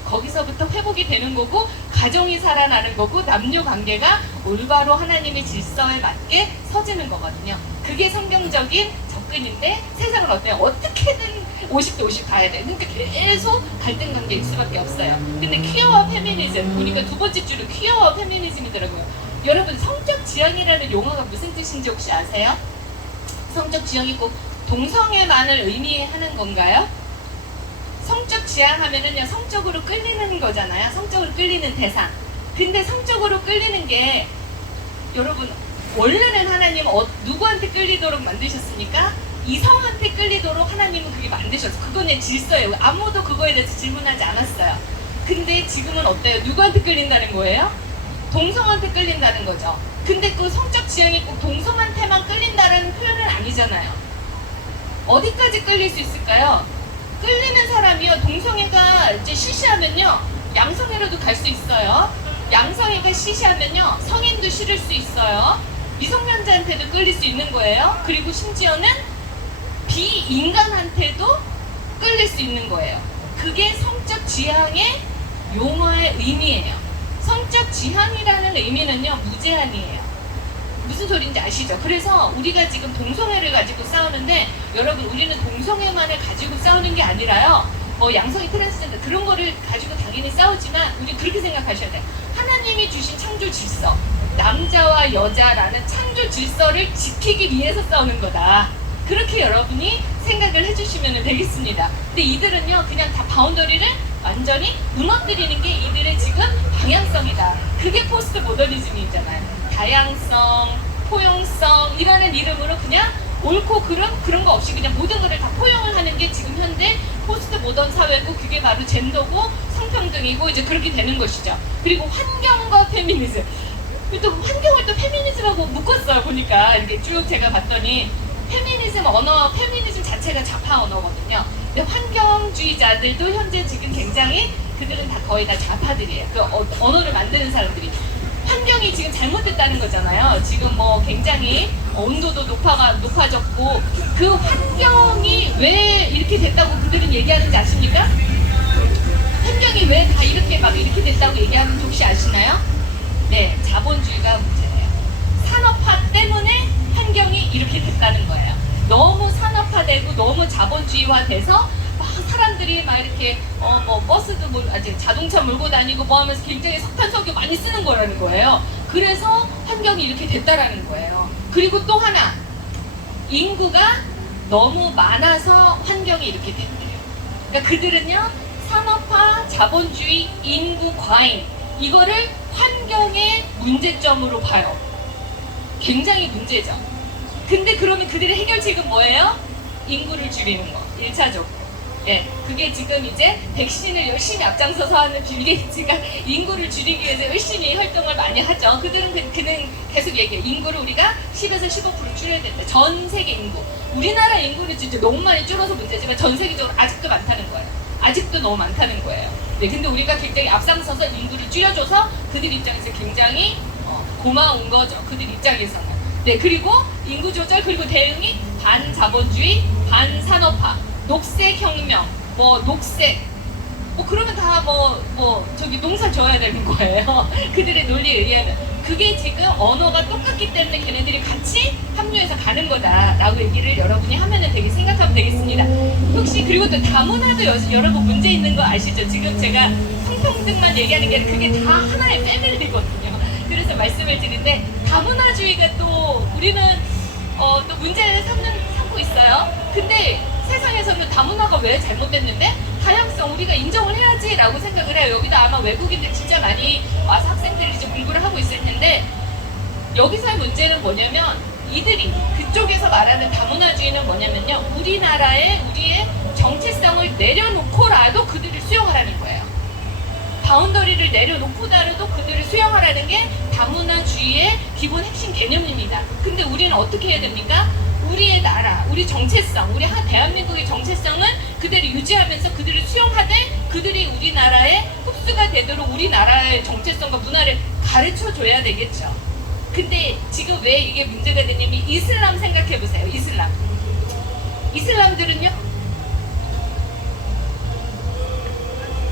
거기서부터 회복이 되는 거고, 가정이 살아나는 거고, 남녀 관계가 올바로 하나님의 질서에 맞게 서지는 거거든요. 그게 성경적인 접근인데 세상은 어때요? 어떻게든 50대 50 가야 돼. 그러니까 계속 갈등 관계일 수밖에 없어요. 근데 퀴어와 페미니즘 보니까 두 번째 줄은 퀴어와 페미니즘이더라고요. 여러분, 성적 지향이라는 용어가 무슨 뜻인지 혹시 아세요? 성적 지향이 꼭 동성애만을 의미하는 건가요? 성적 지향하면은요, 성적으로 끌리는 거잖아요. 성적으로 끌리는 대상. 근데 성적으로 끌리는 게, 여러분, 원래는 하나님 누구한테 끌리도록 만드셨습니까? 이성한테 끌리도록 하나님은 그게 만드셨어요. 그건 질서예요. 아무도 그거에 대해서 질문하지 않았어요. 근데 지금은 어때요? 누구한테 끌린다는 거예요? 동성한테 끌린다는 거죠. 근데 그 성적 지향이 꼭 동성한테만 끌린다는 표현은 아니잖아요. 어디까지 끌릴 수 있을까요? 끌리는 사람이요, 동성애가 이제 시시하면요, 양성애로도 갈 수 있어요. 양성애가 시시하면요, 성인도 싫을 수 있어요. 미성년자한테도 끌릴 수 있는 거예요. 그리고 심지어는 비인간한테도 끌릴 수 있는 거예요. 그게 성적 지향의 용어의 의미예요. 성적 지향이라는 의미는요, 무제한이에요. 무슨 소리인지 아시죠? 그래서 우리가 지금 동성애를 가지고 싸우는데, 여러분, 우리는 동성애만을 가지고 싸우는 게 아니라요, 양성애, 트랜스젠더 그런 거를 가지고 당연히 싸우지만, 우리 그렇게 생각하셔야 돼요. 하나님이 주신 창조 질서, 남자와 여자라는 창조 질서를 지키기 위해서 싸우는 거다. 그렇게 여러분이 생각을 해주시면 되겠습니다. 근데 이들은요, 그냥 다 바운더리를 완전히 무너뜨리는 게 이들의 지금 방향성이다. 그게 포스트 모더니즘이잖아요. 다양성, 포용성 이라는 이름으로 그냥 옳고 그런 거 없이 그냥 모든 것을 다 포용을 하는 게 지금 현대 포스트 모던 사회고, 그게 바로 젠더고 성평등이고 이제 그렇게 되는 것이죠. 그리고 환경과 페미니즘. 또 환경을 또 페미니즘하고 묶었어요. 보니까 이렇게 쭉 제가 봤더니 페미니즘 언어, 페미니즘 자체가 좌파 언어거든요. 근데 환경주의자들도 현재 지금 굉장히, 그들은 다 거의 다 좌파들이에요. 그 언어를 만드는 사람들이. 환경이 지금 잘못됐다는 거잖아요. 지금 굉장히 온도도 높아졌고, 그 환경이 왜 이렇게 됐다고 그들은 얘기하는지 아십니까? 환경이 왜 다 이렇게 됐다고 얘기하는지 혹시 아시나요? 네, 자본주의가 문제예요. 산업화 때문에 환경이 이렇게 됐다는 거예요. 너무 산업화되고 너무 자본주의화돼서 사람들이 막 이렇게 버스도 아직 자동차 몰고 다니고 하면서 굉장히 석탄석유 많이 쓰는 거라는 거예요. 그래서 환경이 이렇게 됐다라는 거예요. 그리고 또 하나, 인구가 너무 많아서 환경이 이렇게 됐대요. 그러니까 그들은요, 산업화, 자본주의, 인구 과잉, 이거를 환경의 문제점으로 봐요. 굉장히 문제죠. 근데 그러면 그들의 해결책은 뭐예요? 인구를 줄이는 거, 1차적으로. 예, 그게 지금 이제 백신을 열심히 앞장서서 하는 빌 게이츠가 인구를 줄이기 위해서 열심히 활동을 많이 하죠. 그는 계속 얘기해요. 인구를 우리가 10에서 15% 줄여야 된다. 전 세계 인구. 우리나라 인구는 진짜 너무 많이 줄어서 문제지만 전 세계적으로 아직도 많다는 거예요. 아직도 너무 많다는 거예요. 네, 근데 우리가 굉장히 앞장서서 인구를 줄여줘서 그들 입장에서 굉장히 고마운 거죠. 그들 입장에서는. 네, 그리고 인구 조절, 그리고 대응이 반자본주의, 반산업화, 녹색혁명, 녹색, 그러면 다 저기 농사 지어야 되는 거예요. 그들의 논리에 의하면. 그게 지금 언어가 똑같기 때문에 걔네들이 같이 합류해서 가는 거다라고 얘기를 여러분이 하면은 생각하면 되겠습니다. 혹시 그리고 또 다문화도 여러분 문제 있는 거 아시죠? 지금 제가 성평등만 얘기하는 게 아니라 그게 다 하나의 패밀리거든요. 그래서 말씀을 드리는데, 다문화주의가 또 우리는 또 문제를 삼고 있어요. 근데 세상에서는 다문화가 왜 잘못됐는데 다양성 우리가 인정을 해야지 라고 생각을 해요. 여기도 아마 외국인들 진짜 많이 와서 학생들이 이제 공부를 하고 있을 텐데, 여기서의 문제는 뭐냐면, 이들이 그쪽에서 말하는 다문화주의는 뭐냐면요, 우리의 정체성을 내려놓고라도 그들을 수용하라는 거예요. 바운더리를 내려놓고라도 그들을 수용하라는 게 다문화주의의 기본 핵심 개념입니다. 근데 우리는 어떻게 해야 됩니까? 우리의 나라, 우리 정체성, 우리 대한민국의 정체성은 그대로 유지하면서 그들을 수용하되, 그들이 우리나라에 흡수가 되도록 우리나라의 정체성과 문화를 가르쳐줘야 되겠죠. 근데 지금 왜 이게 문제가 되냐면, 이슬람 생각해보세요. 이슬람들은요,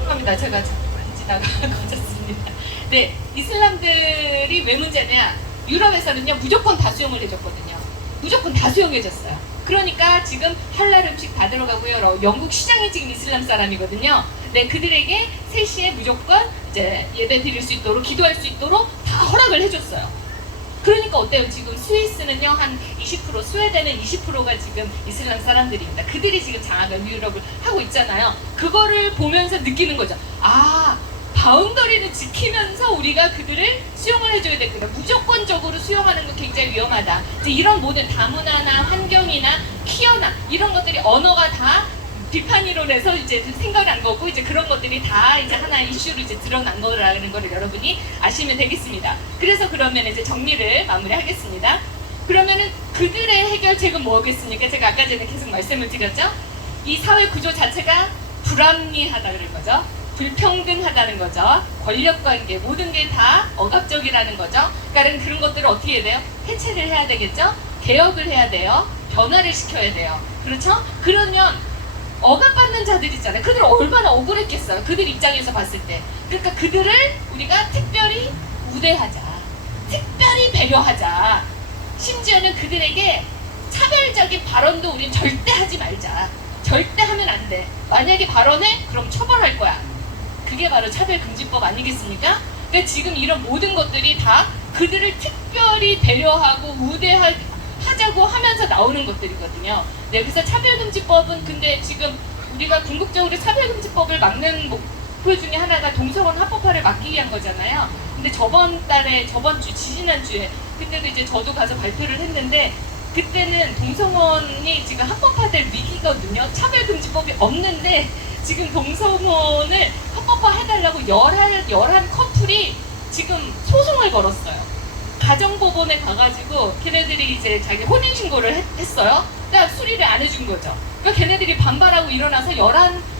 합니다. 제가 만지다가 거졌습니다. 네, 이슬람들이 왜 문제냐? 유럽에서는요, 무조건 다 수용을 해줬거든요. 무조건 다 수용해줬어요. 그러니까 지금 할랄 음식 다 들어가고요. 영국 시장이 지금 이슬람 사람이거든요. 네, 그들에게 3시에 무조건 이제 예배 드릴 수 있도록, 기도할 수 있도록 다 허락을 해줬어요. 그러니까 어때요? 지금 스위스는요 한 20%, 스웨덴은 20%가 지금 이슬람 사람들입니다. 그들이 지금 장악을 유럽을 하고 있잖아요. 그거를 보면서 느끼는 거죠. 아, 바운더리를 지키면서 우리가 그들을 수용을 해줘야 되겠구나. 무조건적으로 수용하는 건 굉장히 위험하다. 이제 이런 모든 다문화나 환경이나 퀴어나 이런 것들이 언어가 다 비판 이론에서 이제 생겨난 거고 이제 그런 것들이 다 이제 하나의 이슈로 이제 드러난 거라는 거를 여러분이 아시면 되겠습니다. 그래서 그러면 이제 정리를 마무리하겠습니다. 그러면은 그들의 해결책은 뭐겠습니까? 제가 아까 전에 계속 말씀을 드렸죠. 이 사회 구조 자체가 불합리하다는 거죠. 불평등하다는 거죠. 권력관계 모든 게 다 억압적이라는 거죠. 그러니까 그런 것들을 어떻게 해야 돼요? 해체를 해야 되겠죠. 개혁을 해야 돼요. 변화를 시켜야 돼요. 그렇죠? 그러면 억압받는 자들 있잖아요. 그들 얼마나 억울했겠어요. 그들 입장에서 봤을 때. 그러니까 그들을 우리가 특별히 우대하자. 특별히 배려하자. 심지어는 그들에게 차별적인 발언도 우린 절대 하지 말자. 절대 하면 안 돼. 만약에 발언해? 그럼 처벌할 거야. 그게 바로 차별금지법 아니겠습니까? 그러니까 지금 이런 모든 것들이 다 그들을 특별히 배려하고 우대하자고 하면서 나오는 것들이거든요. 네, 그래서 차별금지법은 근데 지금 우리가 궁극적으로 차별금지법을 막는 목표 중에 하나가 동성혼 합법화를 막기 위한 거잖아요. 근데 저번 주, 지지난주에 그때도 이제 저도 가서 발표를 했는데 그때는 동성혼이 지금 합법화될 위기거든요. 차별금지법이 없는데 지금 동성혼을 합법화해달라고 11 커플이 지금 소송을 걸었어요. 가정법원에 가가지고 걔네들이 이제 자기 혼인신고를 했어요. 근데 수리를 안 해준 거죠. 그러니까 걔네들이 반발하고 일어나서 11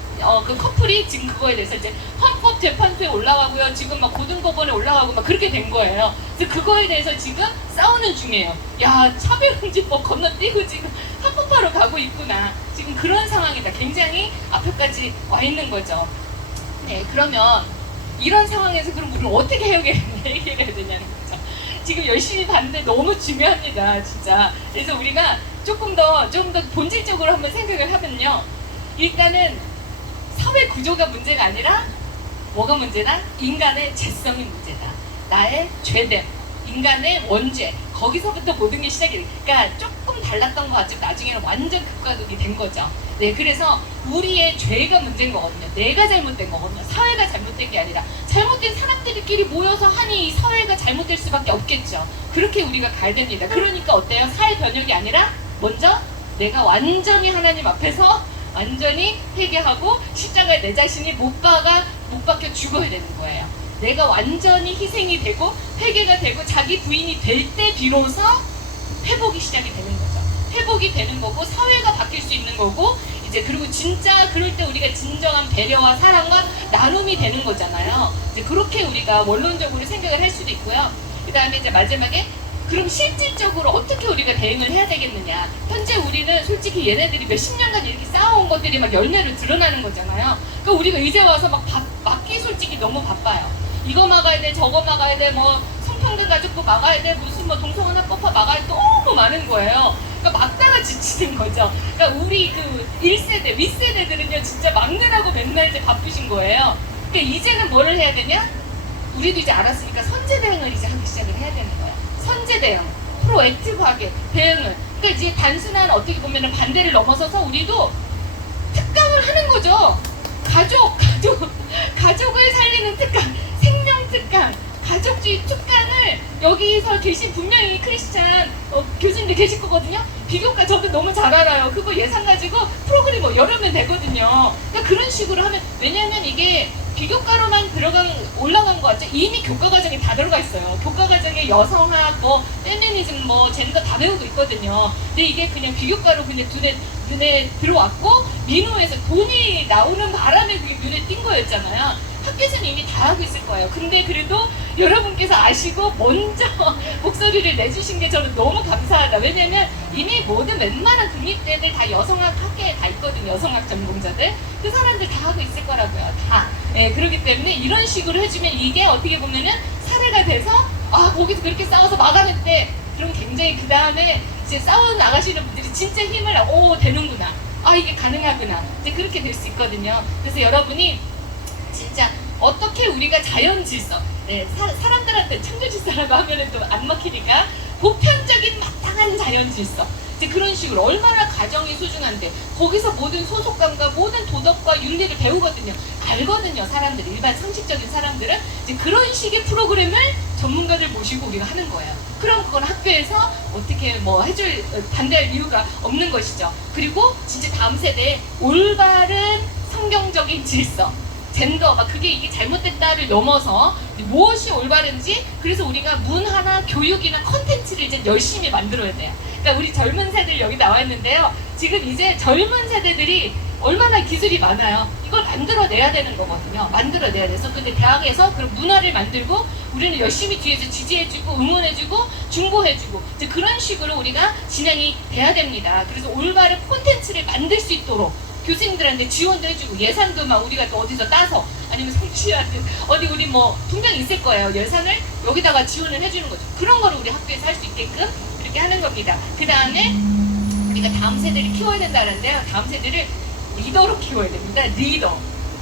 그 커플이 지금 그거에 대해서 이제 헌법재판소에 올라가고요. 지금 막 고등법원에 올라가고 막 그렇게 된 거예요. 그래서 그거에 대해서 지금 싸우는 중이에요. 야, 차별금지법 건너뛰고 지금 합법화로 가고 있구나. 지금 그런 상황이다. 굉장히 앞에까지 와 있는 거죠. 네, 그러면 이런 상황에서 그럼 우리는 어떻게 해결해야 되냐는 거죠. 지금 열심히 봤는데 너무 중요합니다. 진짜. 그래서 우리가 조금 더 본질적으로 한번 생각을 하면요. 일단은 사회 구조가 문제가 아니라 뭐가 문제다? 인간의 죄성이 문제다. 나의 죄됨, 인간의 원죄, 거기서부터 모든 게 시작이 돼. 그러니까 조금 달랐던 거 같지만 나중에는 완전 극과 극이 된 거죠. 네, 그래서 우리의 죄가 문제인 거거든요. 내가 잘못된 거거든요. 사회가 잘못된 게 아니라 잘못된 사람들끼리 모여서 하니 이 사회가 잘못될 수밖에 없겠죠. 그렇게 우리가 가야 됩니다. 그러니까 어때요? 사회 변혁이 아니라 먼저 내가 완전히 하나님 앞에서 완전히 회개하고 십자가에 내 자신이 못 박혀 죽어야 되는 거예요. 내가 완전히 희생이 되고 회개가 되고 자기 부인이 될 때 비로소 회복이 시작이 되는 거죠. 회복이 되는 거고 사회가 바뀔 수 있는 거고 이제 그리고 진짜 그럴 때 우리가 진정한 배려와 사랑과 나눔이 되는 거잖아요. 이제 그렇게 우리가 원론적으로 생각을 할 수도 있고요. 그 다음에 이제 마지막에 그럼 실질적으로 어떻게 우리가 대응을 해야 되겠느냐. 현재 우리는 솔직히 얘네들이 몇십 년간 이렇게 쌓아온 것들이 막 열매로 드러나는 거잖아요. 그러니까 우리가 이제 와서 막기 솔직히 너무 바빠요. 이거 막아야 돼, 저거 막아야 돼, 뭐 성평등 가족부 막아야 돼, 무슨 뭐 동성혼 합법화 막아야 돼, 너무 많은 거예요. 그러니까 막다가 지치는 거죠. 그러니까 우리 그 1세대, 윗세대들은요 진짜 막느라고 맨날 이제 바쁘신 거예요. 그러니까 이제는 뭐를 해야 되냐? 우리도 이제 알았으니까 선제 대응을 이제 하기 시작을 해야 되는 거예요. 선제 대응, 프로액티브하게 대응을. 그러니까 이제 단순한 어떻게 보면은 반대를 넘어서서 우리도 특강을 하는 거죠. 가족을 살리는 특강, 생명 특강, 가족주의 특강을 여기서 계신 분명히 크리스찬 교수님들 계실 거거든요. 비교과 저도 너무 잘 알아요. 그거 예산 가지고 프로그램 뭐 열으면 되거든요. 그러니까 그런 식으로 하면 왜냐하면 이게 비교과로만 올라간 거 같죠? 이미 교과 과정에 다 들어가 있어요. 교과 과정에 여성학, 뭐 페미니즘, 뭐 젠더 다 배우고 있거든요. 근데 이게 그냥 비교과로 그냥 눈에 들어왔고 민호에서 돈이 나오는 바람에 그게 눈에 띈 거였잖아요. 학교에서는 이미 다 하고 있을 거예요. 근데 그래도 여러분께서 아시고 먼저 목소리를 내주신 게 저는 너무 감사하다. 왜냐면 이미 모든 웬만한 국립대들 다 여성학 학계에 다 있거든요. 여성학 전공자들. 그 사람들 다 하고 있을 거라고요. 다. 예, 그렇기 때문에 이런 식으로 해주면 이게 어떻게 보면은 사례가 돼서 아, 거기서 그렇게 싸워서 막아냈대. 그럼 굉장히 그 다음에 이제 싸워 나가시는 분들이 진짜 힘을 되는구나. 아, 이게 가능하구나. 이제 그렇게 될 수 있거든요. 그래서 여러분이 진짜 어떻게 우리가 자연 질서, 네, 사람들한테 청교질서라고 하면은 또 안 먹히니까 보편적인 마땅한 자연 질서. 이제 그런 식으로 얼마나 가정이 소중한데 거기서 모든 소속감과 모든 도덕과 윤리를 배우거든요. 알거든요. 사람들 일반 상식적인 사람들은 이제 그런 식의 프로그램을 전문가들 모시고 우리가 하는 거예요. 그럼 그건 학교에서 어떻게 뭐 해줄 반대할 이유가 없는 것이죠. 그리고 진짜 다음 세대에 올바른 성경적인 질서, 젠더, 막 그게 이게 잘못됐다를 넘어서 무엇이 올바른지, 그래서 우리가 문화나 교육이나 컨텐츠를 이제 열심히 만들어야 돼요. 그러니까 우리 젊은 세들 여기 나와 있는데요. 지금 이제 젊은 세대들이 얼마나 기술이 많아요. 이걸 만들어내야 되는 거거든요. 만들어내야 돼서. 근데 대학에서 그런 문화를 만들고 우리는 열심히 뒤에서 지지해주고 응원해주고 중보해주고 이제 그런 식으로 우리가 진행이 돼야 됩니다. 그래서 올바른 콘텐츠를 만들 수 있도록 교수님들한테 지원도 해주고 예산도 막 우리가 또 어디서 따서 아니면 성취하든 어디 우리 뭐 분명히 있을 거예요. 예산을 여기다가 지원을 해주는 거죠. 그런 거를 우리 학교에서 할 수 있게끔 이렇게 하는 겁니다. 그 다음에 우리가 다음 세대를 키워야 된다는데요. 다음 세대를 리더로 키워야 됩니다. 리더.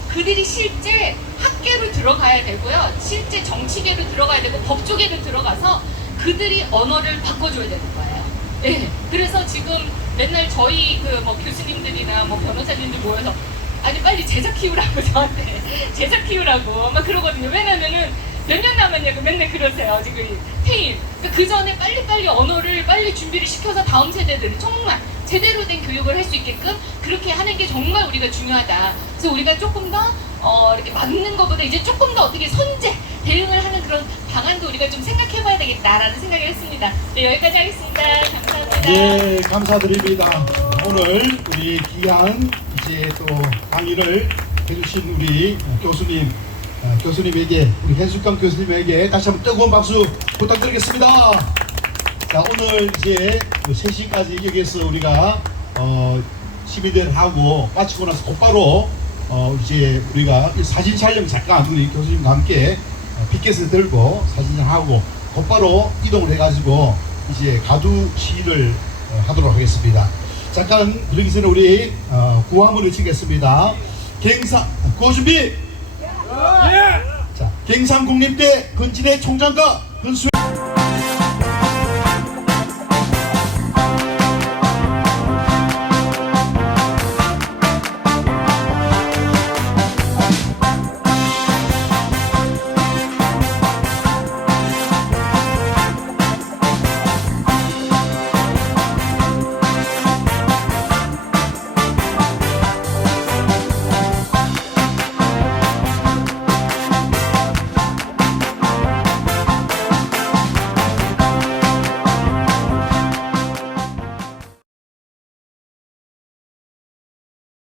그들이 실제 학계로 들어가야 되고요. 실제 정치계로 들어가야 되고 법조계로 들어가서 그들이 언어를 바꿔줘야 되는 거예요. 네. 그래서 지금 맨날 저희 그 뭐 교수님들이나 뭐 변호사님들 모여서 아니 빨리 제자 키우라고 저한테 제자 키우라고 막 그러거든요. 왜냐면은 몇 년 남았냐고 맨날 그러세요. 지금 퇴임. 그 전에 빨리빨리 언어를 빨리 준비를 시켜서 다음 세대들이 정말 제대로 된 교육을 할 수 있게끔 그렇게 하는 게 정말 우리가 중요하다. 그래서 우리가 조금 더 이렇게 맞는 것보다 이제 조금 더 어떻게 선제 대응을 하는 그런 방안도 우리가 좀 생각해봐야 되겠다라는 생각을 했습니다. 네, 여기까지 하겠습니다. 감사합니다. 예, 감사드립니다. 오늘 우리 귀한 이제 또 강의를 해주신 우리 교수님에게 우리 hen숙강 교수님에게 다시 한번 뜨거운 박수 부탁드리겠습니다. 자, 오늘 이제 3시까지 여기에서 우리가 시민들 하고 마치고 나서 곧바로 이제 우리가 사진 촬영 잠깐 우리 교수님과 함께 피켓을 들고 사진을 하고 곧바로 이동을 해가지고 이제 가두 시위를 하도록 하겠습니다. 잠깐 그러기 전에 우리 구호함을 외치겠습니다. 구호 준비! 자, 갱상국립대 건진의 총장과 건수